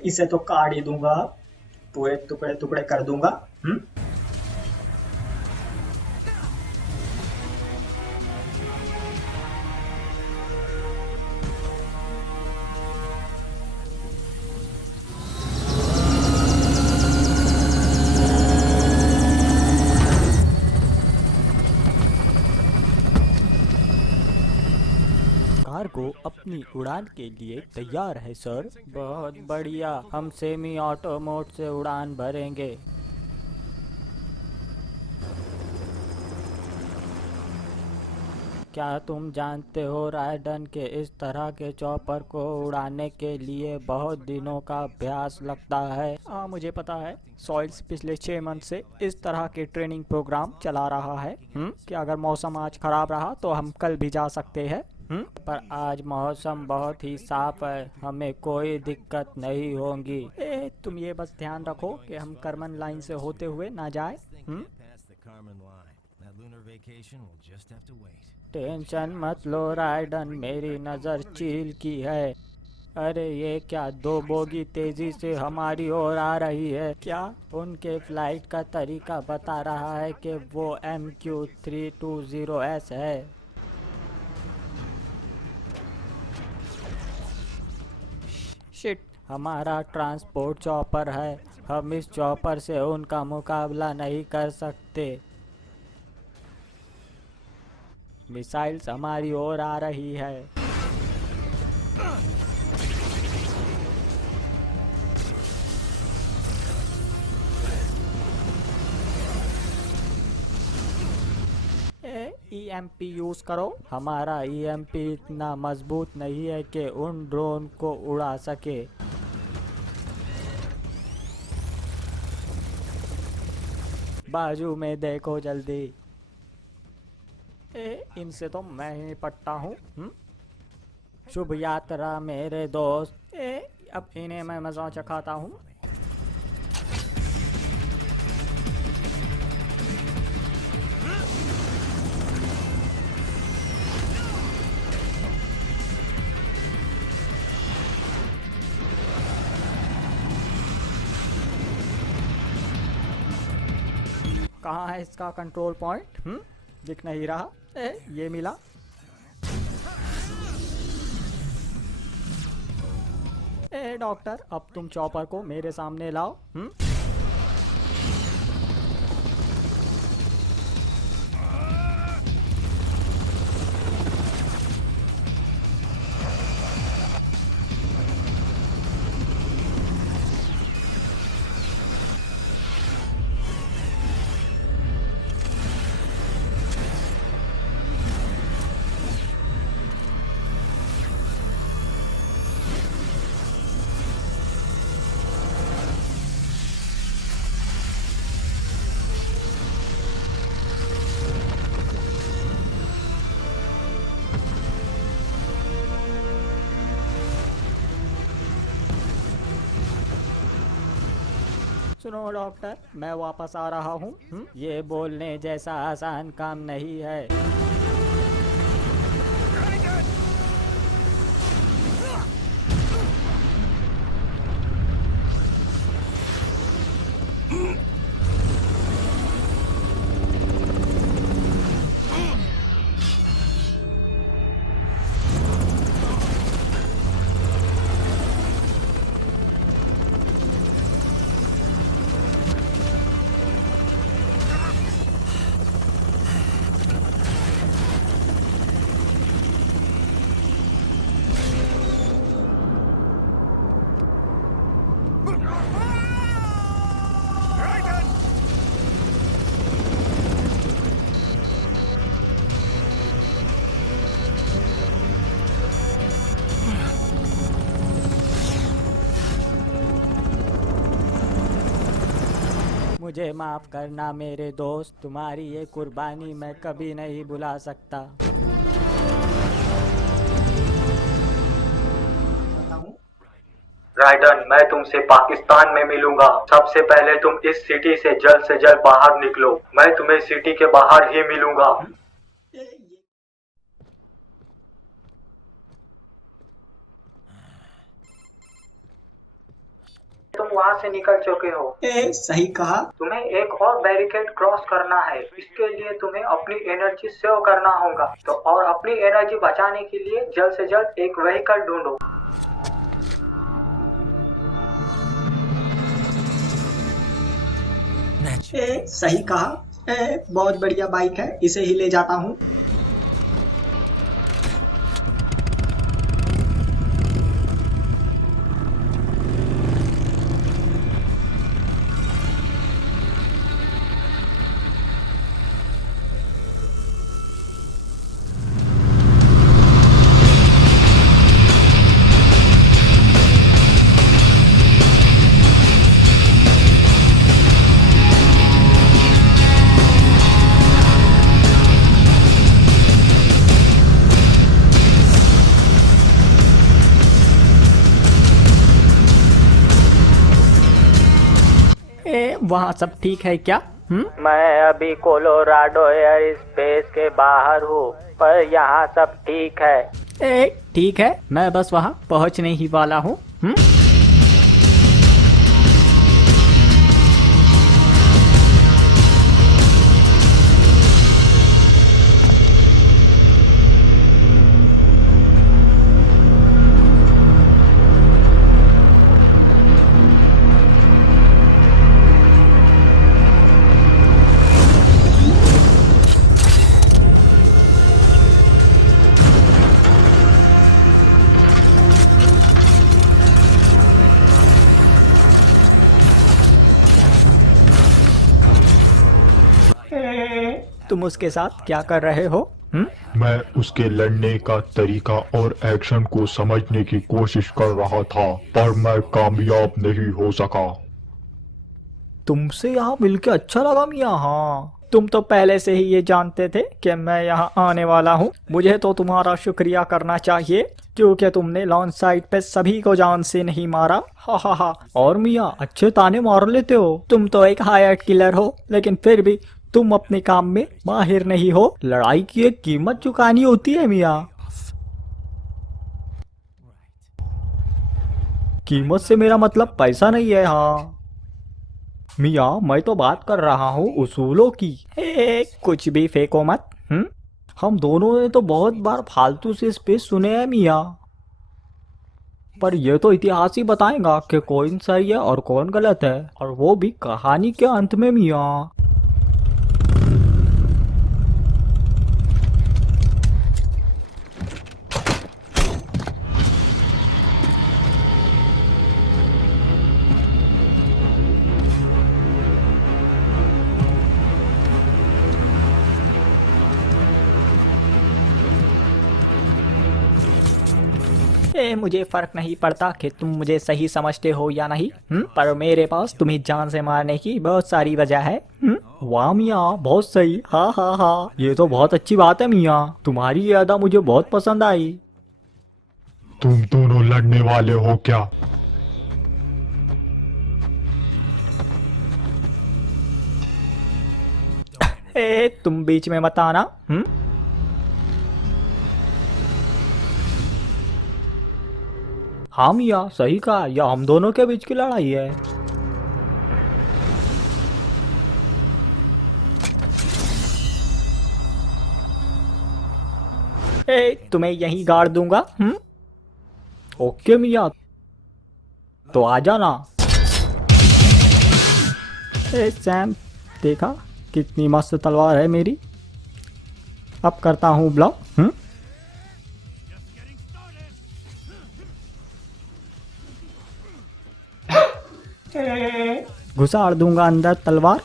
इसे तो काट ही दूंगा, पूरे टुकड़े टुकड़े कर दूंगा। अपनी उड़ान के लिए तैयार है सर। बहुत बढ़िया, हम सेमी ऑटो मोड से उड़ान भरेंगे। क्या तुम जानते हो रायडन के इस तरह के चॉपर को उड़ाने के लिए बहुत दिनों का अभ्यास लगता है। हाँ मुझे पता है, सॉइल्स पिछले 6 मंथ से इस तरह के ट्रेनिंग प्रोग्राम चला रहा है। कि अगर मौसम आज खराब रहा तो हम कल भी जा सकते हैं। पर आज मौसम बहुत ही साफ है, हमें कोई दिक्कत नहीं होगी। तुम ये बस ध्यान रखो कि हम कर्मन लाइन से होते हुए ना जाए। टेंशन मत लो रायडन, मेरी नज़र चील की है। अरे ये क्या, 2 बोगी तेजी से हमारी ओर आ रही है। क्या उनके फ्लाइट का तरीका बता रहा है कि वो MQ320S है। शिट, हमारा ट्रांसपोर्ट चॉपर है, हम इस चॉपर से उनका मुकाबला नहीं कर सकते। मिसाइल्स हमारी ओर आ रही है। EMP यूज करो। हमारा EMP इतना मजबूत नहीं है कि उन ड्रोन को उड़ा सके। बाजू में देखो जल्दी। इनसे तो मैं ही निपटता हूँ। शुभ यात्रा मेरे दोस्त। अब इन्हें मैं मजा चखाता हूँ। कहाँ है इसका कंट्रोल पॉइंट? दिख नहीं रहा। ये मिला। डॉक्टर, अब तुम चॉपर को मेरे सामने लाओ। सुनो डॉक्टर, मैं वापस आ रहा हूँ। ये बोलने जैसा आसान काम नहीं है। मुझे माफ़ करना मेरे दोस्त, तुम्हारी ये कुर्बानी मैं कभी नहीं भुला सकता। राइडन, मैं तुमसे पाकिस्तान में मिलूंगा। सबसे पहले तुम इस सिटी से जल्द बाहर निकलो। मैं तुम्हें सिटी के बाहर ही मिलूंगा। तुम वहाँ से निकल चुके हो। सही कहा। तुम्हें एक और बैरिकेड क्रॉस करना है। इसके लिए तुम्हें अपनी एनर्जी सेव करना होगा। तो और अपनी एनर्जी बचाने के लिए जल्द से जल्द एक व्हीकल ढूंढो। सही कहा। बहुत बढ़िया बाइक है, इसे ही ले जाता हूँ। वहाँ सब ठीक है क्या? मैं अभी कोलोराडो एयर स्पेस के बाहर हूँ, पर यहाँ सब ठीक है। ठीक है, मैं बस वहाँ पहुँचने ही वाला हूँ। तुम उसके साथ क्या कर रहे हो? मैं उसके लड़ने का तरीका और एक्शन को समझने की कोशिश कर रहा था, पर मैं कामयाब नहीं हो सका। तुमसे यहाँ मिलके अच्छा लगा मियाँ। हाँ, तुम तो पहले से ही ये जानते थे कि मैं यहाँ आने वाला हूँ। मुझे तो तुम्हारा शुक्रिया करना चाहिए क्योंकि तुमने लॉन्च साइट पे सभी को जान से नहीं मारा। हा हा हा। और मियाँ अच्छे ताने मार लेते हो। तुम तो एक हायर्ड किलर हो, लेकिन फिर भी तुम अपने काम में माहिर नहीं हो। लड़ाई की एक कीमत चुकानी होती है मियाँ। कीमत से मेरा मतलब पैसा नहीं है। हाँ मियाँ, मैं तो बात कर रहा हूँ उसूलों की। कुछ भी फेंको मत। हम दोनों ने तो बहुत बार फालतू से स्पेस सुने हैं मियाँ, पर यह तो इतिहास ही बताएगा कि कौन सही है और कौन गलत है, और वो भी कहानी के अंत में मियाँ। मुझे फर्क नहीं पड़ता कि तुम मुझे सही समझते हो या नहीं, पर मेरे पास तुम्हें जान से मारने की बहुत सारी वजह है। वाह मियाँ, बहुत सही। हाँ हाँ हाँ, ये तो बहुत अच्छी बात है मियाँ। तुम्हारी ये अदा मुझे बहुत पसंद आई। तुम दोनों लड़ने वाले हो क्या? तुम बीच में मत आना। हाँ मियाँ, सही कहा, यह हम दोनों के बीच की लड़ाई है। तुम्हें यहीं गाड़ दूंगा। ओके मियाँ, तो आ जाना। सैम, देखा कितनी मस्त तलवार है मेरी। अब करता हूँ ब्लॉक। घुसाड़ दूंगा अंदर तलवार।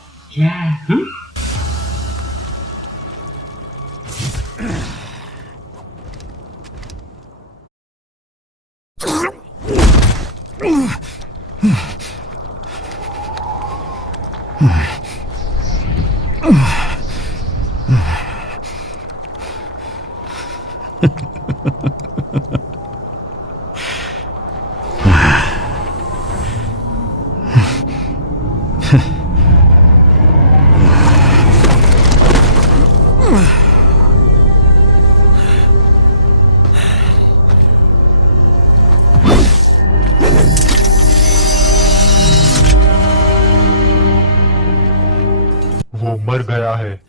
वो मर गया है।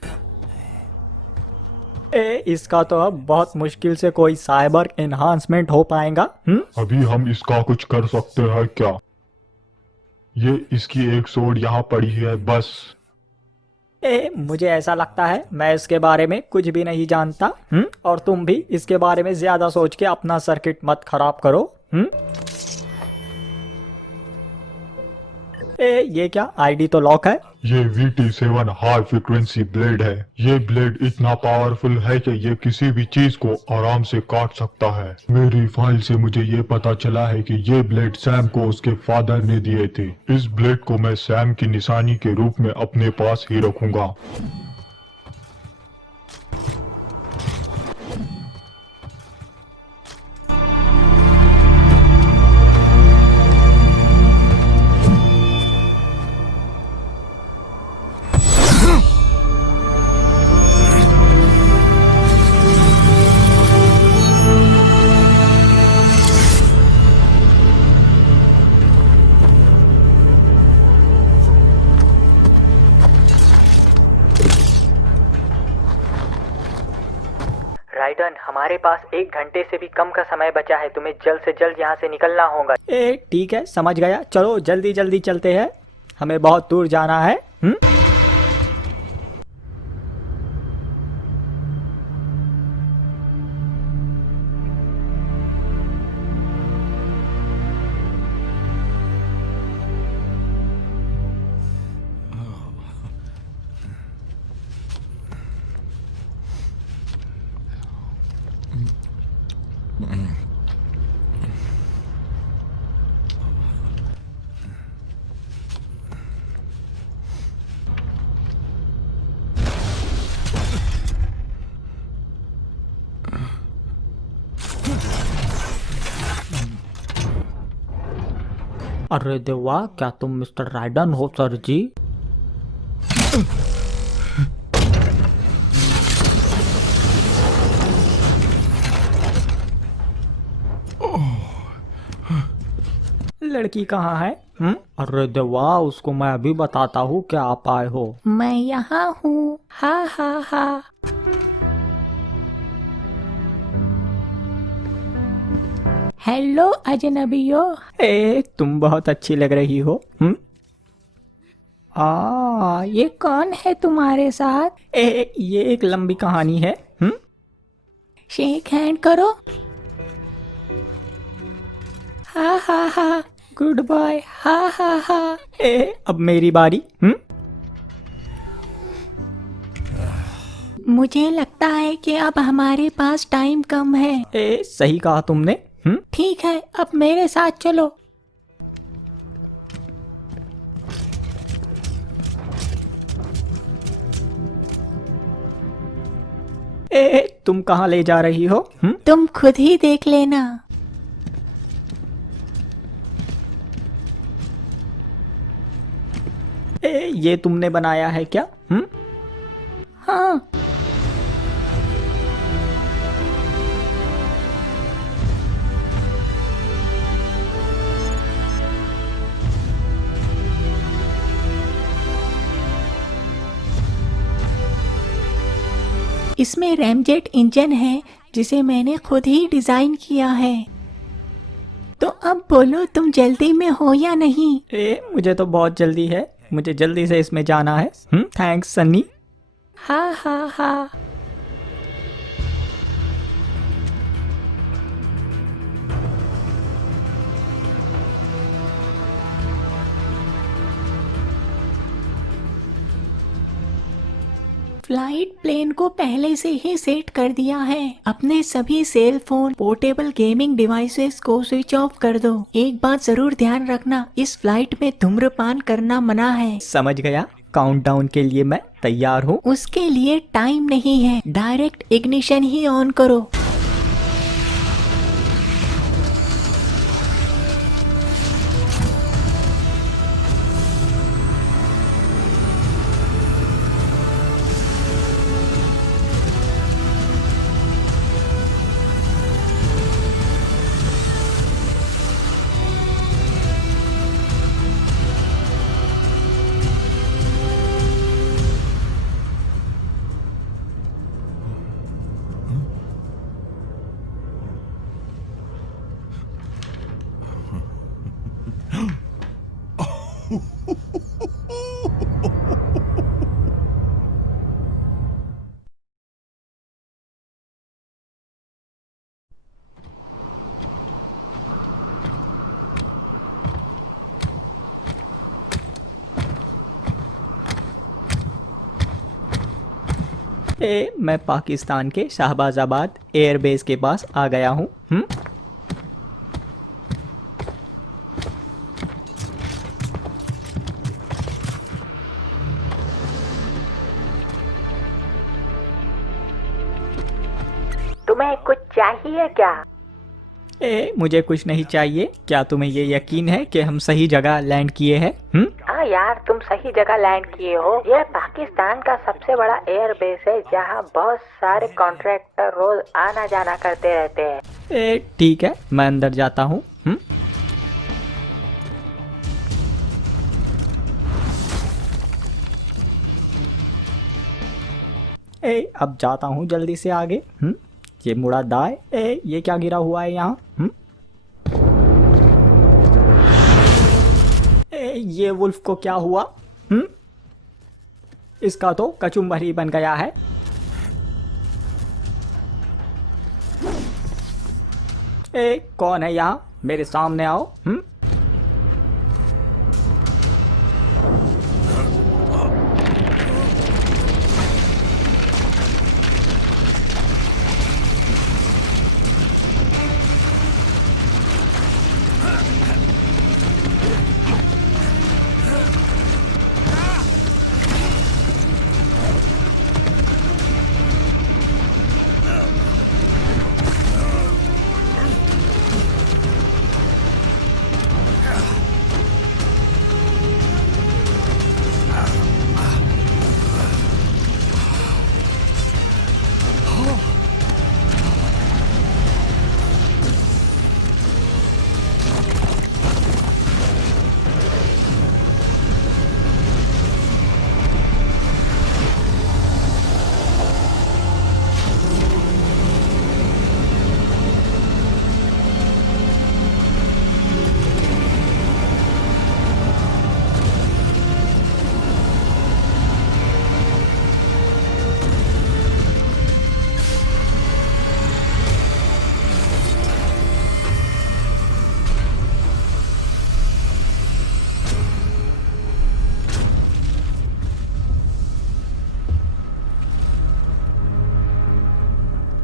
इसका तो अब बहुत मुश्किल से कोई साइबर एनहांसमेंट हो पाएगा। अभी हम इसका कुछ कर सकते हैं क्या? ये इसकी एक सोड यहाँ पड़ी है बस। मुझे ऐसा लगता है मैं इसके बारे में कुछ भी नहीं जानता। और तुम भी इसके बारे में ज्यादा सोच के अपना सर्किट मत खराब करो। ये क्या, आईडी तो लॉक है। ये VT7 हाई फ्रीक्वेंसी ब्लेड है। ये ब्लेड इतना पावरफुल है कि ये किसी भी चीज को आराम से काट सकता है। मेरी फाइल से मुझे ये पता चला है कि ये ब्लेड सैम को उसके फादर ने दिए थे। इस ब्लेड को मैं सैम की निशानी के रूप में अपने पास ही रखूंगा। हमारे पास 1 घंटे से भी कम का समय बचा है, तुम्हें जल्द से जल्द यहाँ से निकलना होगा। ठीक है, समझ गया। चलो जल्दी जल्दी चलते हैं, हमें बहुत दूर जाना है। अरे देवा, क्या तुम मिस्टर राइडन हो सर जी? लड़की कहाँ है? अरे देवा, उसको मैं अभी बताता हूँ क्या आप आए हो। मैं यहाँ हूँ। हा हा हा। हेलो अजनबियो। तुम बहुत अच्छी लग रही हो। ये कौन है तुम्हारे साथ? ये एक लंबी कहानी है। शेक हैंड करो। हा हा हा, गुड बॉय। हा हा हा। अब मेरी बारी। मुझे लगता है कि अब हमारे पास टाइम कम है। सही कहा तुमने। ठीक है, अब मेरे साथ चलो। तुम कहाँ ले जा रही हो? तुम खुद ही देख लेना। ये तुमने बनाया है क्या? हाँ। इसमें रैमजेट इंजन है जिसे मैंने खुद ही डिजाइन किया है। तो अब बोलो, तुम जल्दी में हो या नहीं? मुझे तो बहुत जल्दी है, मुझे जल्दी से इसमें जाना है। थैंक्स सन्नी। हा हा हा। फ्लाइट प्लेन को पहले से ही सेट कर दिया है। अपने सभी cell phone, portable gaming devices को स्विच ऑफ कर दो। एक बात जरूर ध्यान रखना, इस फ्लाइट में धूम्रपान करना मना है। समझ गया। काउंटडाउन के लिए मैं तैयार हूँ। उसके लिए टाइम नहीं है, डायरेक्ट इग्निशन ही ऑन करो। मैं पाकिस्तान के शाहबाजाबाद एयरबेस के पास आ गया हूँ। तुम्हें कुछ चाहिए क्या? मुझे कुछ नहीं चाहिए। क्या तुम्हें ये यकीन है कि हम सही जगह लैंड किए हैं? हाँ यार, तुम सही जगह लैंड किए हो। यह पाकिस्तान का सबसे बड़ा एयरबेस है जहाँ बहुत सारे कॉन्ट्रैक्टर रोज आना जाना करते रहते हैं। ठीक है, मैं अंदर जाता हूँ। अब जाता हूँ जल्दी से आगे। ये मुड़ा दाएं। ये क्या गिरा हुआ है यहाँ? ये वुल्फ को क्या हुआ? इसका तो कचुम्बर ही बन गया है। कौन है यहाँ? मेरे सामने आओ।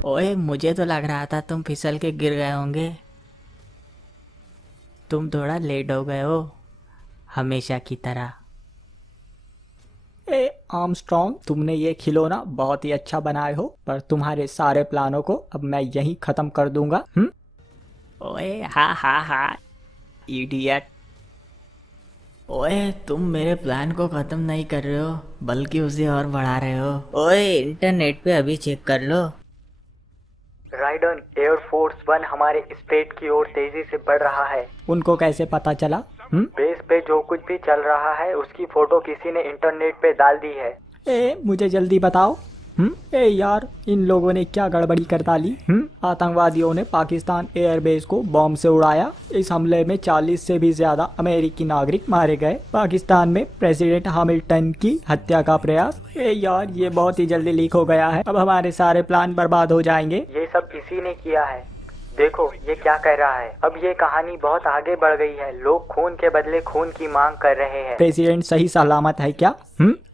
ओए, मुझे तो लग रहा था तुम फिसल के गिर गए होंगे। तुम थोड़ा लेट हो गए हो, हमेशा की तरह। आर्मस्ट्रॉन्ग, तुमने ये खिलौना बहुत ही अच्छा बनाए हो, पर तुम्हारे सारे प्लानों को अब मैं यहीं खत्म कर दूंगा। ओए हा इडियट। ओए, तुम मेरे प्लान को खत्म नहीं कर रहे हो, बल्कि उसे और बढ़ा रहे हो। ओए, इंटरनेट पे अभी चेक कर लो। राइडन, एयरफोर्स वन हमारे स्टेट की ओर तेजी से बढ़ रहा है। उनको कैसे पता चला? बेस पे जो कुछ भी चल रहा है उसकी फोटो किसी ने इंटरनेट पे डाल दी है। मुझे जल्दी बताओ। यार, इन लोगों ने क्या गड़बड़ी कर डाली? आतंकवादियों ने पाकिस्तान एयरबेस को बॉम्ब से उड़ाया। इस हमले में 40 से भी ज्यादा अमेरिकी नागरिक मारे गए। पाकिस्तान में प्रेसिडेंट हैमिल्टन की हत्या का प्रयास। यार, ये बहुत ही जल्दी लीक हो गया है। अब हमारे सारे प्लान बर्बाद हो जाएंगे। ये सब इसी ने किया है। देखो ये क्या कह रहा है। अब ये कहानी बहुत आगे बढ़ गई है। लोग खून के बदले खून की मांग कर रहे हैं। प्रेसिडेंट सही सलामत है क्या?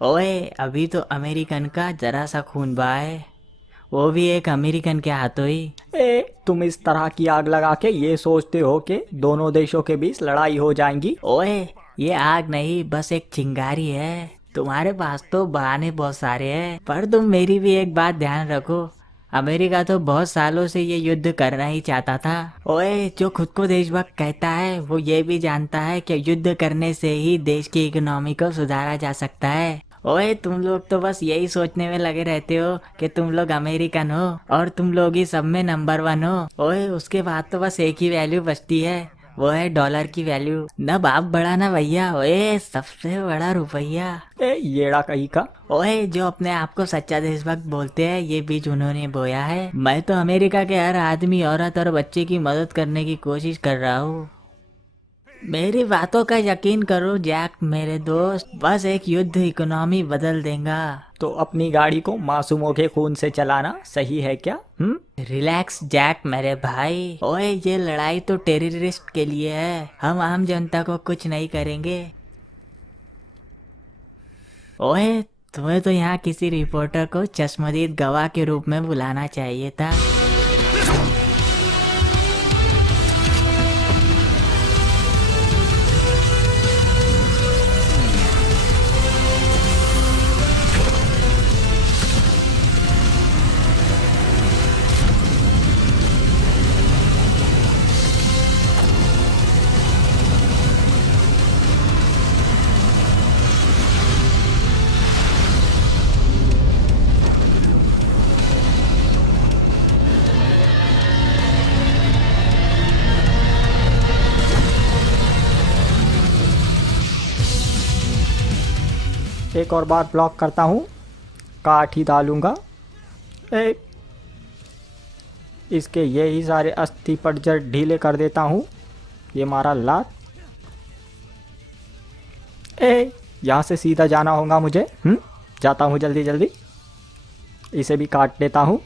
ओए, अभी तो अमेरिकन का जरा सा खून बहा है, वो भी एक अमेरिकन के हाथों ही। तुम इस तरह की आग लगा के ये सोचते हो कि दोनों देशों के बीच लड़ाई हो जाएंगी? ओए, ये आग नहीं, बस एक चिंगारी है। तुम्हारे पास तो बहाने बहुत सारे हैं, पर तुम मेरी भी एक बात ध्यान रखो। अमेरिका तो बहुत सालों से ये युद्ध करना ही चाहता था। ओए, जो खुद को देशभक्त कहता है वो ये भी जानता है कि युद्ध करने से ही देश की इकोनॉमी को सुधारा जा सकता है। ओए, तुम लोग तो बस यही सोचने में लगे रहते हो कि तुम लोग अमेरिकन हो और तुम लोग ही सब में नंबर 1 हो। ओए, उसके बाद तो बस एक ही वैल्यू बचती है, वो है डॉलर की वैल्यू। न बाप बड़ा ना भैया, ओए सबसे बड़ा रुपया। येड़ा कहीं का। ओए, जो अपने आप को सच्चा देशभक्त बोलते हैं, ये बीज उन्होंने बोया है। मैं तो अमेरिका के हर आदमी, औरत और बच्चे की मदद करने की कोशिश कर रहा हूँ। मेरी बातों का यकीन करो जैक मेरे दोस्त, बस एक युद्ध इकोनॉमी बदल देगा। तो अपनी गाड़ी को मासूमों के खून से चलाना सही है क्या? रिलैक्स जैक मेरे भाई। ओए, ये लड़ाई तो टेररिस्ट के लिए है, हम आम जनता को कुछ नहीं करेंगे। ओए, तुम्हें तो यहाँ किसी रिपोर्टर को चश्मदीद गवाह के रूप में बुलाना चाहिए था। एक और बार ब्लॉक करता हूँ, काट ही डालूंगा। इसके यही सारे अस्थि पंजर ढीले कर देता हूँ। ये मारा लात। यहाँ से सीधा जाना होगा मुझे। जाता हूँ जल्दी जल्दी। इसे भी काट देता हूँ।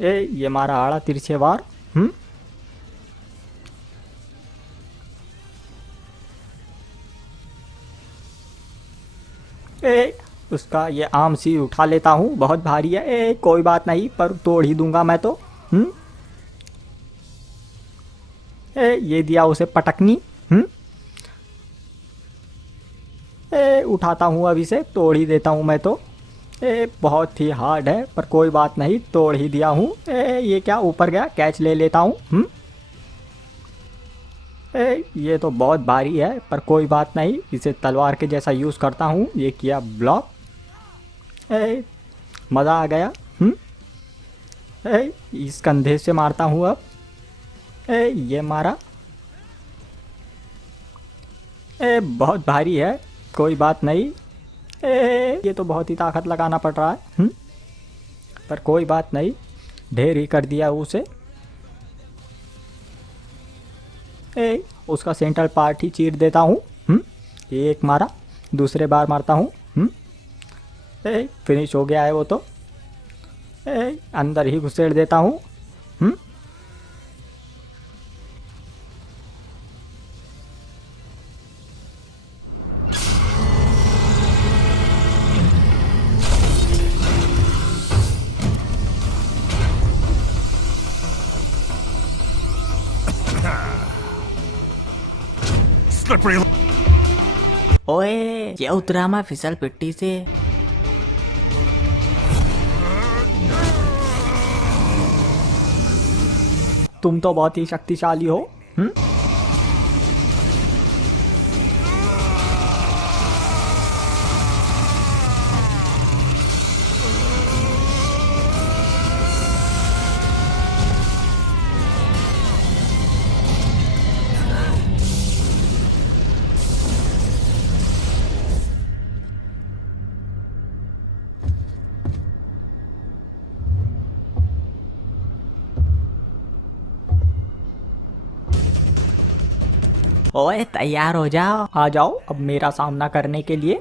ये मारा आड़ा तिरछे वार। उसका ये आम सी उठा लेता हूँ, बहुत भारी है। कोई बात नहीं, पर तोड़ ही दूंगा मैं तो। ये दिया उसे पटकनी। उठाता हूँ, अभी से तोड़ ही देता हूँ मैं तो। बहुत ही हार्ड है, पर कोई बात नहीं, तोड़ ही दिया हूँ। ये क्या ऊपर गया, कैच ले लेता हूँ। ये तो बहुत भारी है, पर कोई बात नहीं, इसे तलवार के जैसा यूज़ करता हूँ। ये किया ब्लॉक। मज़ा आ गया। इस कंधे से मारता हूँ अब। ये मारा। बहुत भारी है, कोई बात नहीं। ये तो बहुत ही ताकत लगाना पड़ रहा है। पर कोई बात नहीं, ढेर ही कर दिया उसे। उसका सेंट्रल पार्ट ही चीर देता हूँ। एक मारा, दूसरे बार मारता हूँ। फिनिश हो गया है वो तो। अंदर ही घुसेड़ देता हूँ। Slippery. ओए, ये उतरा मैं फिसल पिट्टी से। तुम तो बहुत ही शक्तिशाली हो। ओए, तैयार हो जाओ। आ जाओ अब मेरा सामना करने के लिए।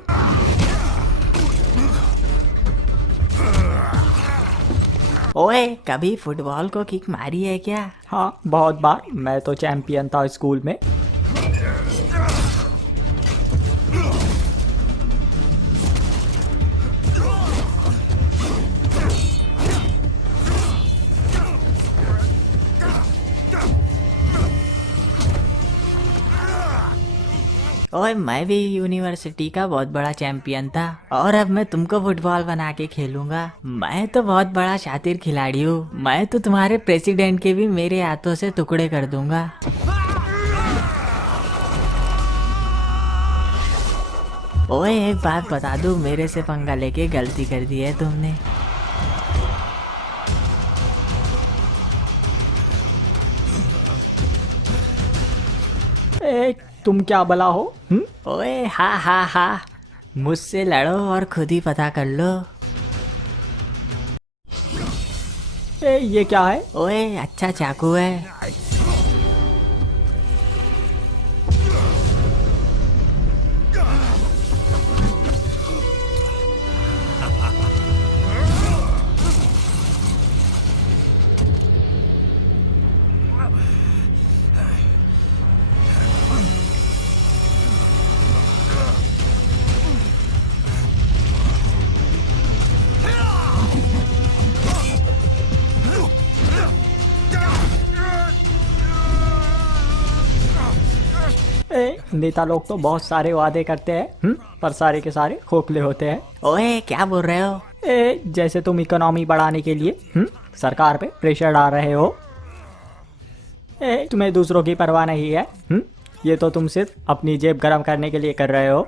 ओए, कभी फुटबॉल को किक मारी है क्या? हाँ, बहुत बार। मैं तो चैंपियन था स्कूल में। ओए, मैं भी यूनिवर्सिटी का बहुत बड़ा चैंपियन था, और अब मैं तुमको फुटबॉल बना के खेलूंगा। मैं तो बहुत बड़ा शातिर खिलाड़ी हूँ। मैं तो तुम्हारे प्रेसिडेंट के भी मेरे हाथों से टुकड़े कर दूंगा। ओए, एक बात बता दूं, मेरे से पंगा लेके गलती कर दी है तुमने। तुम क्या भला हो? ओए, हा, मुझसे लड़ो और खुद ही पता कर लो। ये क्या है? ओए, अच्छा चाकू है। नेता लोग तो बहुत सारे वादे करते हैं, पर सारे के सारे खोखले होते हैं। ओए, क्या बोल रहे हो? जैसे तुम इकोनॉमी बढ़ाने के लिए सरकार पे प्रेशर डाल रहे हो। तुम्हें दूसरों की परवाह नहीं है। ये तो तुम सिर्फ अपनी जेब गर्म करने के लिए कर रहे हो।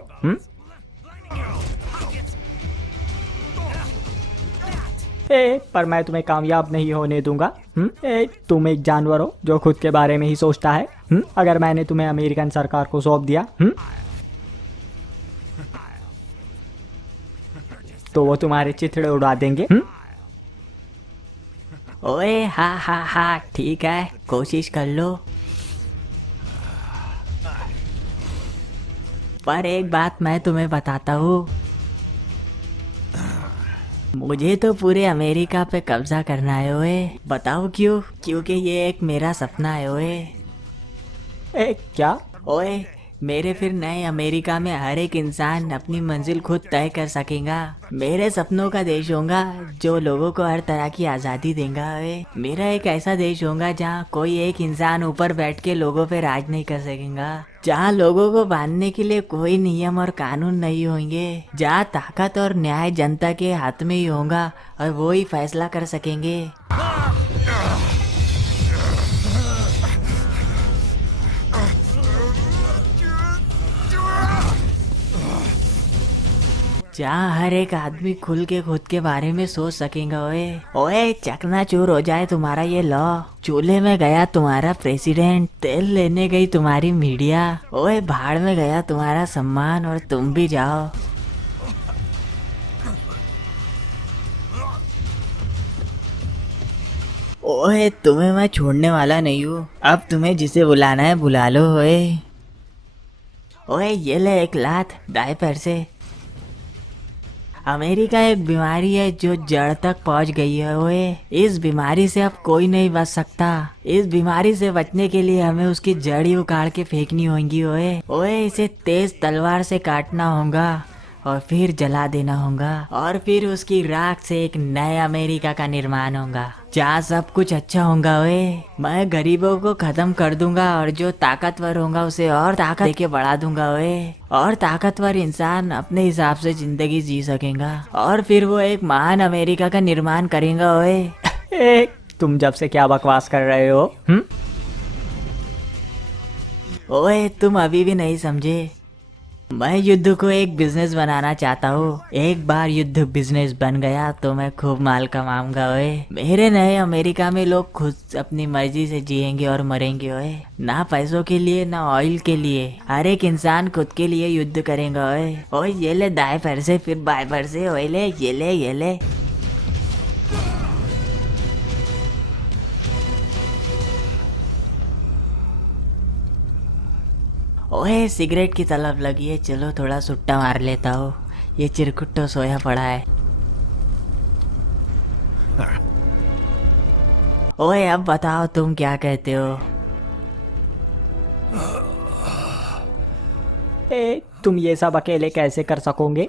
पर मैं तुम्हें कामयाब नहीं होने दूंगा। तुम एक जानवर हो जो खुद के बारे में ही सोचता है। अगर मैंने तुम्हें अमेरिकन सरकार को सौंप दिया तो वो तुम्हारे चिथड़े उड़ा देंगे। ओए हाँ हाँ हाँ ठीक है, कोशिश कर लो। पर एक बात मैं तुम्हें बताता हूँ, मुझे तो पूरे अमेरिका पे कब्जा करना है ओए। बताओ क्यों? क्योंकि ये एक मेरा सपना है ओए। क्या? ओए मेरे फिर नए अमेरिका में हर एक इंसान अपनी मंजिल खुद तय कर सकेगा। मेरे सपनों का देश होगा जो लोगों को हर तरह की आज़ादी देगा। ओए मेरा एक ऐसा देश होगा जहाँ कोई एक इंसान ऊपर बैठ के लोगों पे राज नहीं कर सकेगा, जहाँ लोगों को बांधने के लिए कोई नियम और कानून नहीं होंगे, जहाँ ताकत और न्याय जनता के हाथ में ही होगा और वो ही फैसला कर सकेंगे। जहाँ हर एक आदमी खुल के खुद के बारे में सोच सकेगा। ओए ओए चकनाचूर हो जाए तुम्हारा ये लॉ, चूल्हे में गया तुम्हारा प्रेसिडेंट, तेल लेने गई तुम्हारी मीडिया, ओए भाड़ में गया तुम्हारा सम्मान, और तुम भी जाओ। ओए तुम्हें मैं छोड़ने वाला नहीं हूँ, अब तुम्हें जिसे बुलाना है बुला लो। ओए ओए ये ले एक लात डायपर से। अमेरिका एक बीमारी है जो जड़ तक पहुंच गई है। ओए इस बीमारी से अब कोई नहीं बच सकता। इस बीमारी से बचने के लिए हमें उसकी जड़ ही उखाड़ के फेंकनी होगी। ओए ओए इसे तेज तलवार से काटना होगा और फिर जला देना होगा, और फिर उसकी राख से एक नए अमेरिका का निर्माण होगा जहाँ सब कुछ अच्छा होगा। ओए मैं गरीबों को खत्म कर दूंगा और जो ताकतवर होगा उसे और ताकत देके बढ़ा दूंगा। ओए और ताकतवर इंसान अपने हिसाब से जिंदगी जी सकेगा और फिर वो एक महान अमेरिका का निर्माण करेगा। ओए तुम जब से क्या बकवास कर रहे हो? ओए तुम अभी भी नहीं समझे। मैं युद्ध को एक बिजनेस बनाना चाहता हूँ। एक बार युद्ध बिजनेस बन गया तो मैं खूब माल कमाऊंगा। ओए मेरे नए अमेरिका में लोग खुद अपनी मर्जी से जिएंगे और मरेंगे। ओए ना पैसों के लिए ना ऑयल के लिए, हर एक इंसान खुद के लिए युद्ध करेगा। ओए ओए ये ले दाएं पैर से फिर बाएं पैर से। ओए ले ये ले ये ले। ओए सिगरेट की तलब लगी है, चलो थोड़ा सुट्टा मार लेता हूँ। ये चिरकुट्टो सोया पड़ा है। ओए अब बताओ तुम क्या कहते हो? तुम ये सब अकेले कैसे कर सकोगे?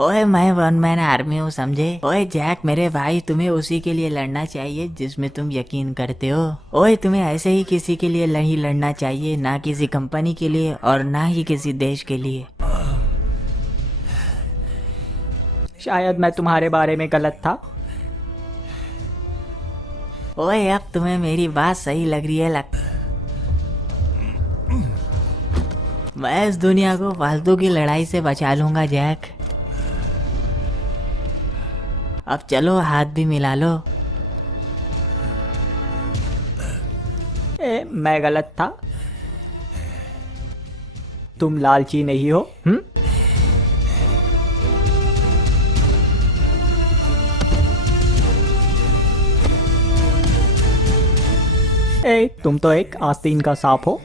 ओए मैं वन मैन आर्मी हूँ, समझे? ओए जैक मेरे भाई, तुम्हें उसी के लिए लड़ना चाहिए जिसमें तुम यकीन करते हो। ओए तुम्हें ऐसे ही किसी के लिए नहीं लड़ना चाहिए, ना किसी कंपनी के लिए और ना ही किसी देश के लिए। शायद मैं तुम्हारे बारे में गलत था। ओए अब तुम्हें मेरी बात सही लग रही है मैं इस दुनिया को फालतू की लड़ाई से बचा लूंगा जैक। अब चलो हाथ भी मिला लो। मैं गलत था, तुम लालची नहीं हो। तुम तो एक आस्तीन का सांप हो।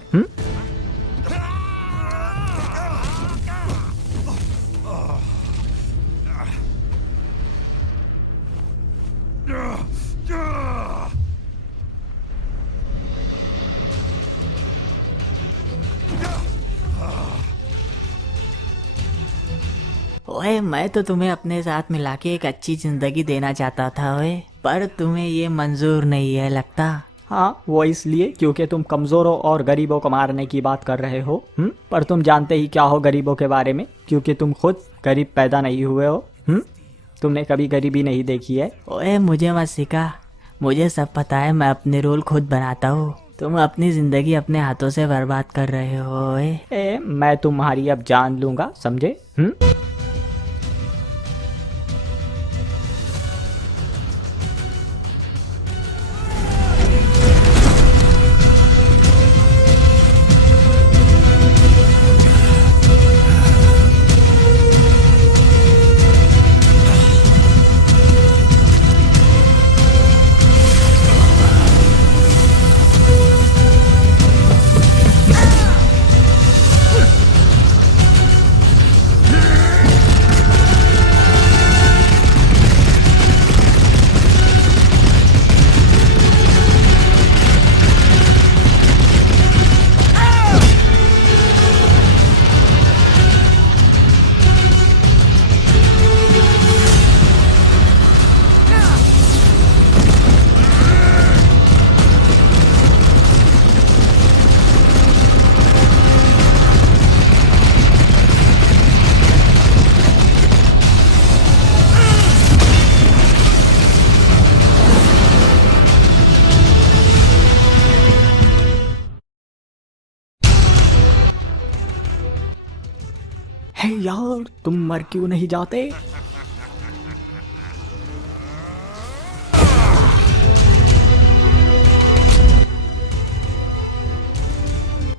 ओए मैं तो तुम्हें अपने साथ मिला के एक अच्छी जिंदगी देना चाहता था। ओए पर तुम्हें ये मंजूर नहीं है लगता। हाँ वो इसलिए क्योंकि तुम कमज़ोरों और गरीबों को मारने की बात कर रहे हो। पर तुम जानते ही क्या हो गरीबों के बारे में, क्योंकि तुम खुद गरीब पैदा नहीं हुए हो। तुमने कभी गरीबी नहीं देखी है। ओए मुझे मत सिखा, मुझे सब पता है। मैं अपने रोल खुद बनाता हूँ। तुम अपनी जिंदगी अपने हाथों से बर्बाद कर रहे हो। ओए मैं तुम्हारी अब जान लूंगा, समझे? है यार, तुम मर क्यों नहीं जाते?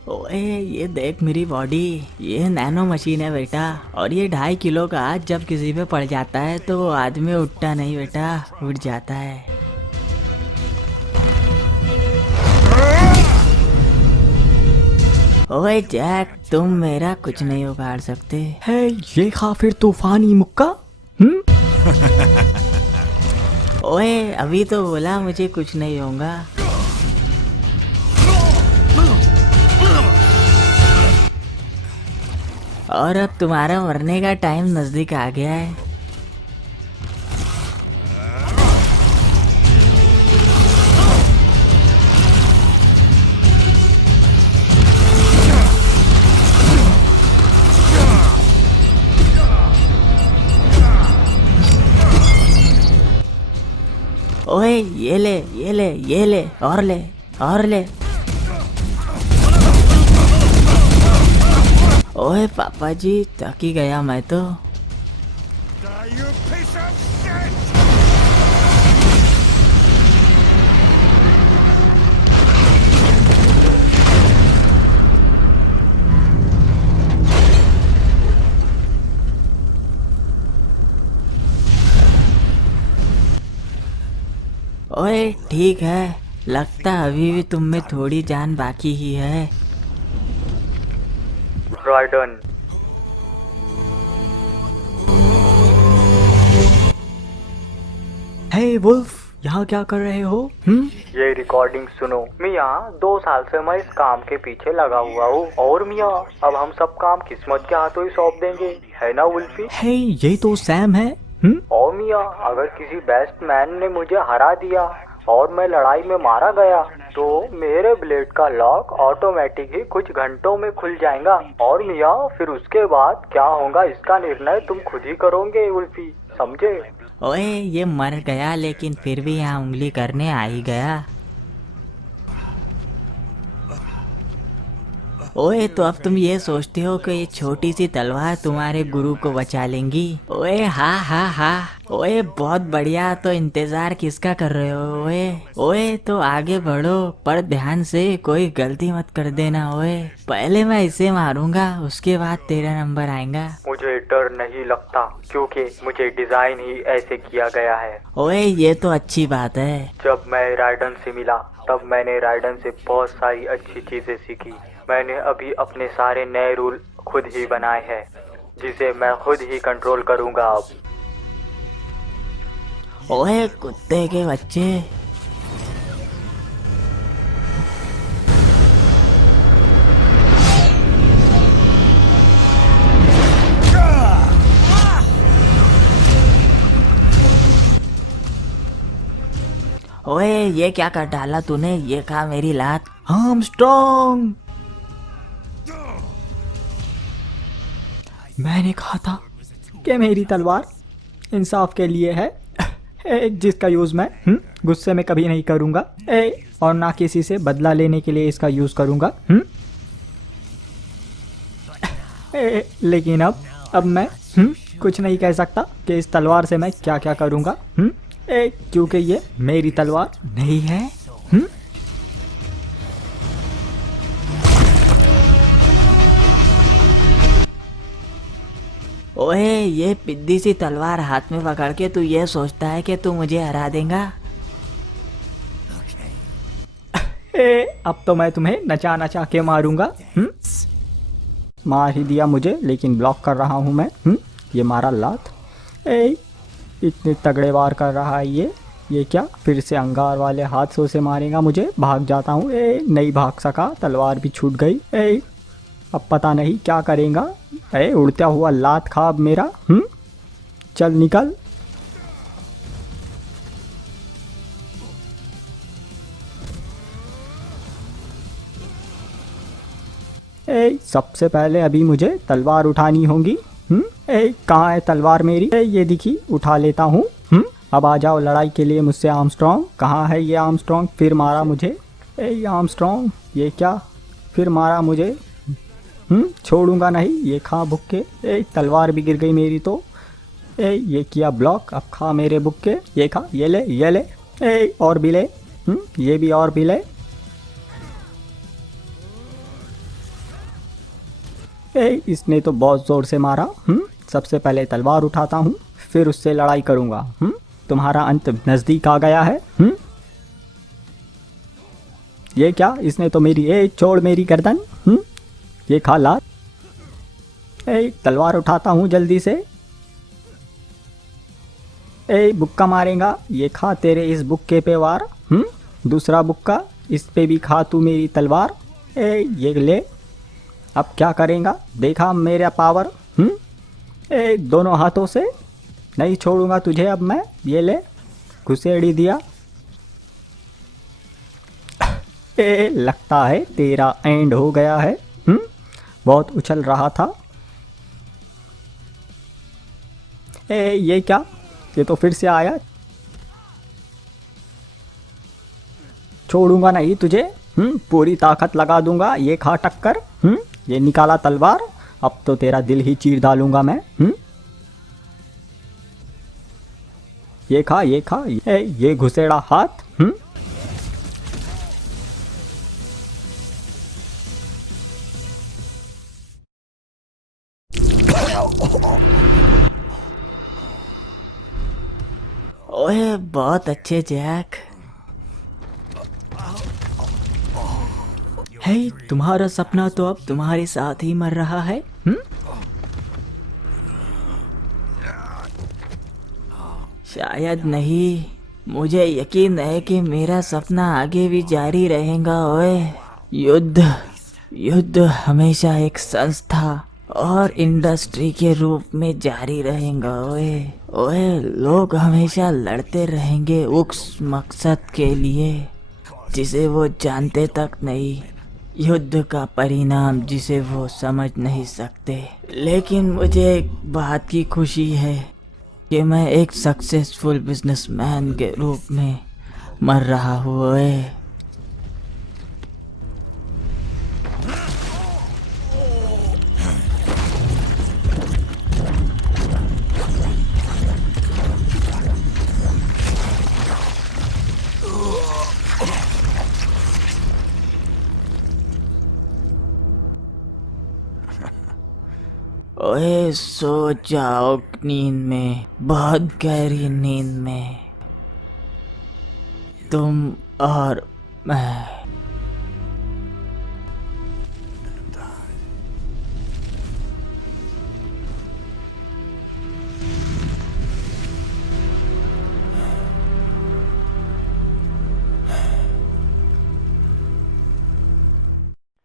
ओए ये देख मेरी बॉडी, ये नैनो मशीन है बेटा, और ये 2.5 किलो का आज जब किसी पे पड़ जाता है तो वो आदमी उठता नहीं बेटा, उठ जाता है। ओए जैक, तुम मेरा कुछ नहीं उखाड़ सकते। है ये खा फिर तूफानी मुक्का। ओए अभी तो बोला मुझे कुछ नहीं होगा। और अब तुम्हारा मरने का टाइम नजदीक आ गया है। ओए ये ले, ये ले, ये ले, और ले, और ले। ओए पापा जी, थक ही गया मैं तो। ओए ठीक है, लगता अभी भी तुम में थोड़ी जान बाकी ही है। राइडन, हे वुल्फ, यहाँ क्या कर रहे हो? ये रिकॉर्डिंग सुनो। मियाँ, 2 साल से मैं इस काम के पीछे लगा हुआ हूँ, और मियाँ अब हम सब काम किस्मत के हाथों ही सौंप देंगे, है ना वुल्फी? हे ये तो सैम है। और मियाँ, अगर किसी बेस्ट मैन ने मुझे हरा दिया और मैं लड़ाई में मारा गया तो मेरे ब्लेड का लॉक ऑटोमेटिक ही कुछ घंटों में खुल जाएगा। और मियाँ, फिर उसके बाद क्या होगा इसका निर्णय तुम खुद ही करोगे वुल्फी, समझे? ओए ये मर गया लेकिन फिर भी यहाँ उंगली करने आ ही गया। ओए तो अब तुम ये सोचते हो कि ये छोटी सी तलवार तुम्हारे गुरु को बचा लेंगी? ओए हाँ हाँ हाँ, ओए बहुत बढ़िया, तो इंतजार किसका कर रहे हो? ओए तो आगे बढ़ो, पर ध्यान से कोई गलती मत कर देना। ओए पहले मैं इसे मारूंगा, उसके बाद तेरा नंबर आएगा। मुझे डर नहीं लगता क्योंकि मुझे डिजाइन ही ऐसे किया गया है। ओए ये तो अच्छी बात है। जब मैं राइडन से मिला तब मैंने राइडन से बहुत सारी अच्छी चीजें सीखी। मैंने अभी अपने सारे नए रूल खुद ही बनाए हैं, जिसे मैं खुद ही कंट्रोल करूंगा अब। ओए कुत्ते के बच्चे, ओए ये क्या कर डाला तूने? ये खा मेरी लात। आर्मस्ट्रॉन्ग, मैंने कहा था कि मेरी तलवार इंसाफ के लिए है, जिसका यूज़ मैं गुस्से में कभी नहीं करूँगा, और ना किसी से बदला लेने के लिए इसका यूज़ करूँगा। लेकिन अब मैं कुछ नहीं कह सकता कि इस तलवार से मैं क्या क्या करूँगा, क्योंकि ये मेरी तलवार नहीं है। ओए ये पिद्दी सी तलवार हाथ में पकड़ के तू ये सोचता है कि तू मुझे हरा देगा? अब तो मैं तुम्हें नचा नचा के मारूंगा। मार ही दिया मुझे, लेकिन ब्लॉक कर रहा हूँ मैं। ये मारा लात। इतने तगड़े वार कर रहा है ये क्या फिर से अंगार वाले हाथों से मारेगा मुझे? भाग जाता हूँ। नहीं भाग सका, तलवार भी छूट गई। अब पता नहीं क्या करेगा। उड़ता हुआ लात खा अब मेरा। चल निकल। सबसे पहले अभी मुझे तलवार उठानी होगी। कहाँ है तलवार मेरी? ये दिखी, उठा लेता हूँ। अब आ जाओ लड़ाई के लिए मुझसे आर्मस्ट्रॉन्ग। कहाँ है ये आर्मस्ट्रॉन्ग? फिर मारा मुझे। आर्मस्ट्रॉन्ग, ये क्या? फिर मारा मुझे। छोड़ूंगा नहीं, ये खा बुक्के। तलवार भी गिर गई मेरी तो। ये किया ब्लॉक, अब खा मेरे बुक्के। ये खा, ये ले, ये ले। और भी ले। ये भी और भी ले। इसने तो बहुत जोर से मारा। सबसे पहले तलवार उठाता हूँ, फिर उससे लड़ाई करूंगा। तुम्हारा अंत नजदीक आ गया है। ये क्या, इसने तो मेरी छोड़ मेरी गर्दन। ये खा ला। तलवार उठाता हूँ जल्दी से। बुक्का मारेगा, ये खा तेरे इस बुक्के पे वार। दूसरा बुक्का, इस पे भी खा तू मेरी तलवार। ये ले। अब क्या करेगा, देखा मेरा पावर। दोनों हाथों से नहीं छोड़ूंगा तुझे अब मैं। ये ले, घुसेड़ी दिया। लगता है तेरा एंड हो गया है। बहुत उछल रहा था। ये क्या, ये तो फिर से आया। छोड़ूंगा नहीं तुझे। पूरी ताकत लगा दूंगा। ये खा टक्कर। ये निकाला तलवार, अब तो तेरा दिल ही चीर डालूंगा मैं। ये खा, ये खा। ये घुसेड़ा हाथ। ओए बहुत अच्छे जैक। हे, तुम्हारा सपना तो अब तुम्हारे साथ ही मर रहा है। शायद नहीं, मुझे यकीन है कि मेरा सपना आगे भी जारी रहेगा। ओए, युद्ध हमेशा एक संस्था और इंडस्ट्री के रूप में जारी रहेगा। ओए, लोग हमेशा लड़ते रहेंगे उस मकसद के लिए जिसे वो जानते तक नहीं, युद्ध का परिणाम जिसे वो समझ नहीं सकते। लेकिन मुझे एक बात की खुशी है कि मैं एक सक्सेसफुल बिजनेसमैन के रूप में मर रहा हूँ। ओए, सो जाओ नींद में, बहुत गहरी नींद में, तुम और मैं।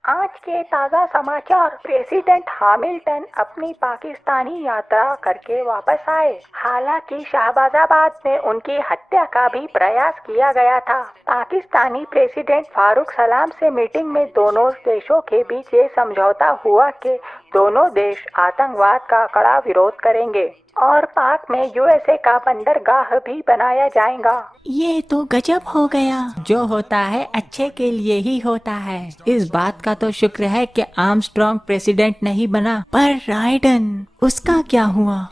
आज के ताज़ा समाचार। प्रेसिडेंट हैमिल्टन अपनी पाकिस्तानी यात्रा करके वापस आए। हालांकि शाहबाजाबाद में उनकी हत्या का भी प्रयास किया गया था। पाकिस्तानी प्रेसिडेंट फारूक सलाम से मीटिंग में दोनों देशों के बीच ये समझौता हुआ कि दोनों देश आतंकवाद का कड़ा विरोध करेंगे और पाक में यूएसए का बंदरगाह भी बनाया जाएगा। ये तो गजब हो गया। जो होता है अच्छे के लिए ही होता है। इस बात का तो शुक्र है कि आर्मस्ट्रॉन्ग प्रेसिडेंट नहीं बना। पर राइडन, उसका क्या हुआ?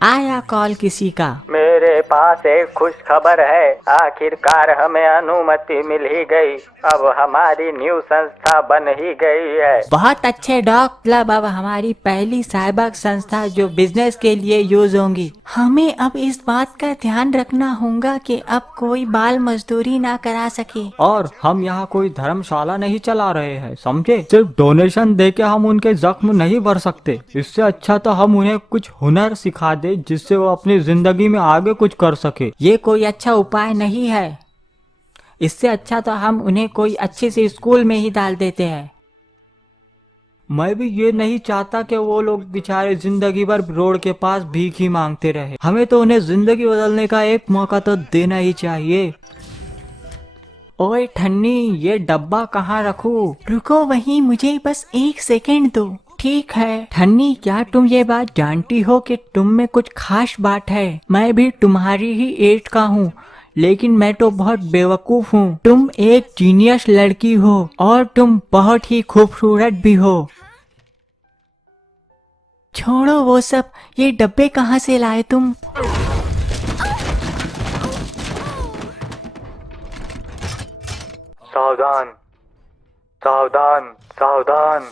आया कॉल किसी का। मेरे पास एक खुश खबर है। आखिरकार हमें अनुमति मिल ही गई। अब हमारी न्यू संस्था बन ही गई है। बहुत अच्छे डॉग। क्लब अब हमारी पहली साइबर संस्था जो बिजनेस के लिए यूज होंगी। हमें अब इस बात का ध्यान रखना होगा कि अब कोई बाल मजदूरी ना करा सके। और हम यहाँ कोई धर्मशाला नहीं चला रहे हैं, समझे? सिर्फ डोनेशन देके हम उनके जख्म नहीं भर सकते। इससे अच्छा तो हम उन्हें कुछ हुनर सिखा दे जिससे वो अपनी जिंदगी में आगे कुछ कर सके। ये कोई अच्छा उपाय नहीं है। इससे अच्छा तो हम उन्हें कोई अच्छे से स्कूल में ही डाल देते हैं। मैं भी ये नहीं चाहता कि वो लोग बेचारे जिंदगी भर रोड के पास भीख ही मांगते रहे। हमें तो उन्हें जिंदगी बदलने का एक मौका तो देना ही चाहिए। ओए ठन्नी, ये डब्बा कहाँ रखूं? रुको वहीं, मुझे बस 1 सेकंड दो। ठीक है ठन्नी, क्या तुम ये बात जानती हो कि तुम में कुछ खास बात है? मैं भी तुम्हारी ही एज का हूँ, लेकिन मैं तो बहुत बेवकूफ हूँ। तुम एक जीनियस लड़की हो और तुम बहुत ही खूबसूरत भी हो। छोड़ो वो सब, ये डब्बे कहाँ से लाए तुम? सावधान सावधान सावधान।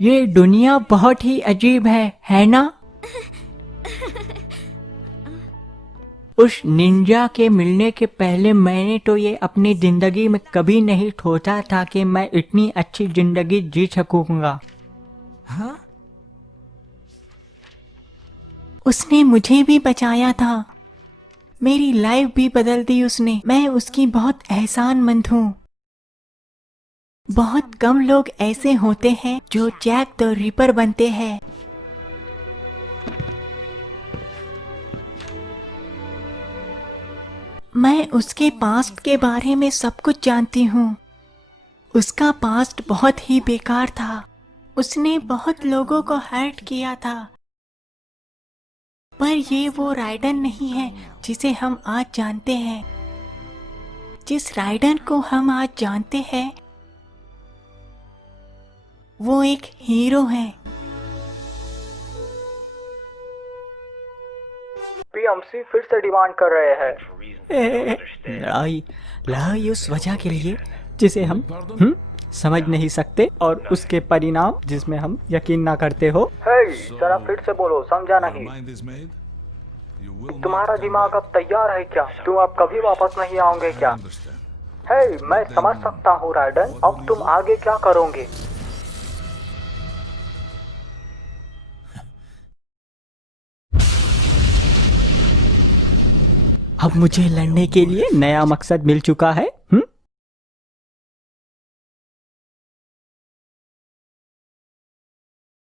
ये दुनिया बहुत ही अजीब है ना? उस निंजा के मिलने के पहले मैंने तो ये अपनी जिंदगी में कभी नहीं सोचा था कि मैं इतनी अच्छी जिंदगी जी सकूंगा। हाँ? उसने मुझे भी बचाया था, मेरी लाइफ भी बदल दी उसने। मैं उसकी बहुत एहसानमंद हूँ। बहुत कम लोग ऐसे होते हैं जो जैक द रिपर बनते हैं। मैं उसके पास्ट के बारे में सब कुछ जानती हूँ। उसका पास्ट बहुत ही बेकार था। उसने बहुत लोगों को हर्ट किया था। पर ये वो राइडन नहीं है जिसे हम आज जानते हैं। जिस राइडन को हम आज जानते हैं वो एक हीरो है। पीएमसी फिर से डिमांड कर रहे हैं। लड़ाई उस वजह के लिए जिसे हम समझ नहीं सकते और उसके परिणाम जिसमें हम यकीन ना करते हो। हे, जरा फिर से बोलो, समझा नहीं। तुम्हारा दिमाग अब तैयार है क्या? तुम अब कभी वापस नहीं आओगे क्या? हे, मैं समझ सकता हूँ राइडन। अब तुम आगे क्या करोगे? अब मुझे लड़ने के लिए नया मकसद मिल चुका है।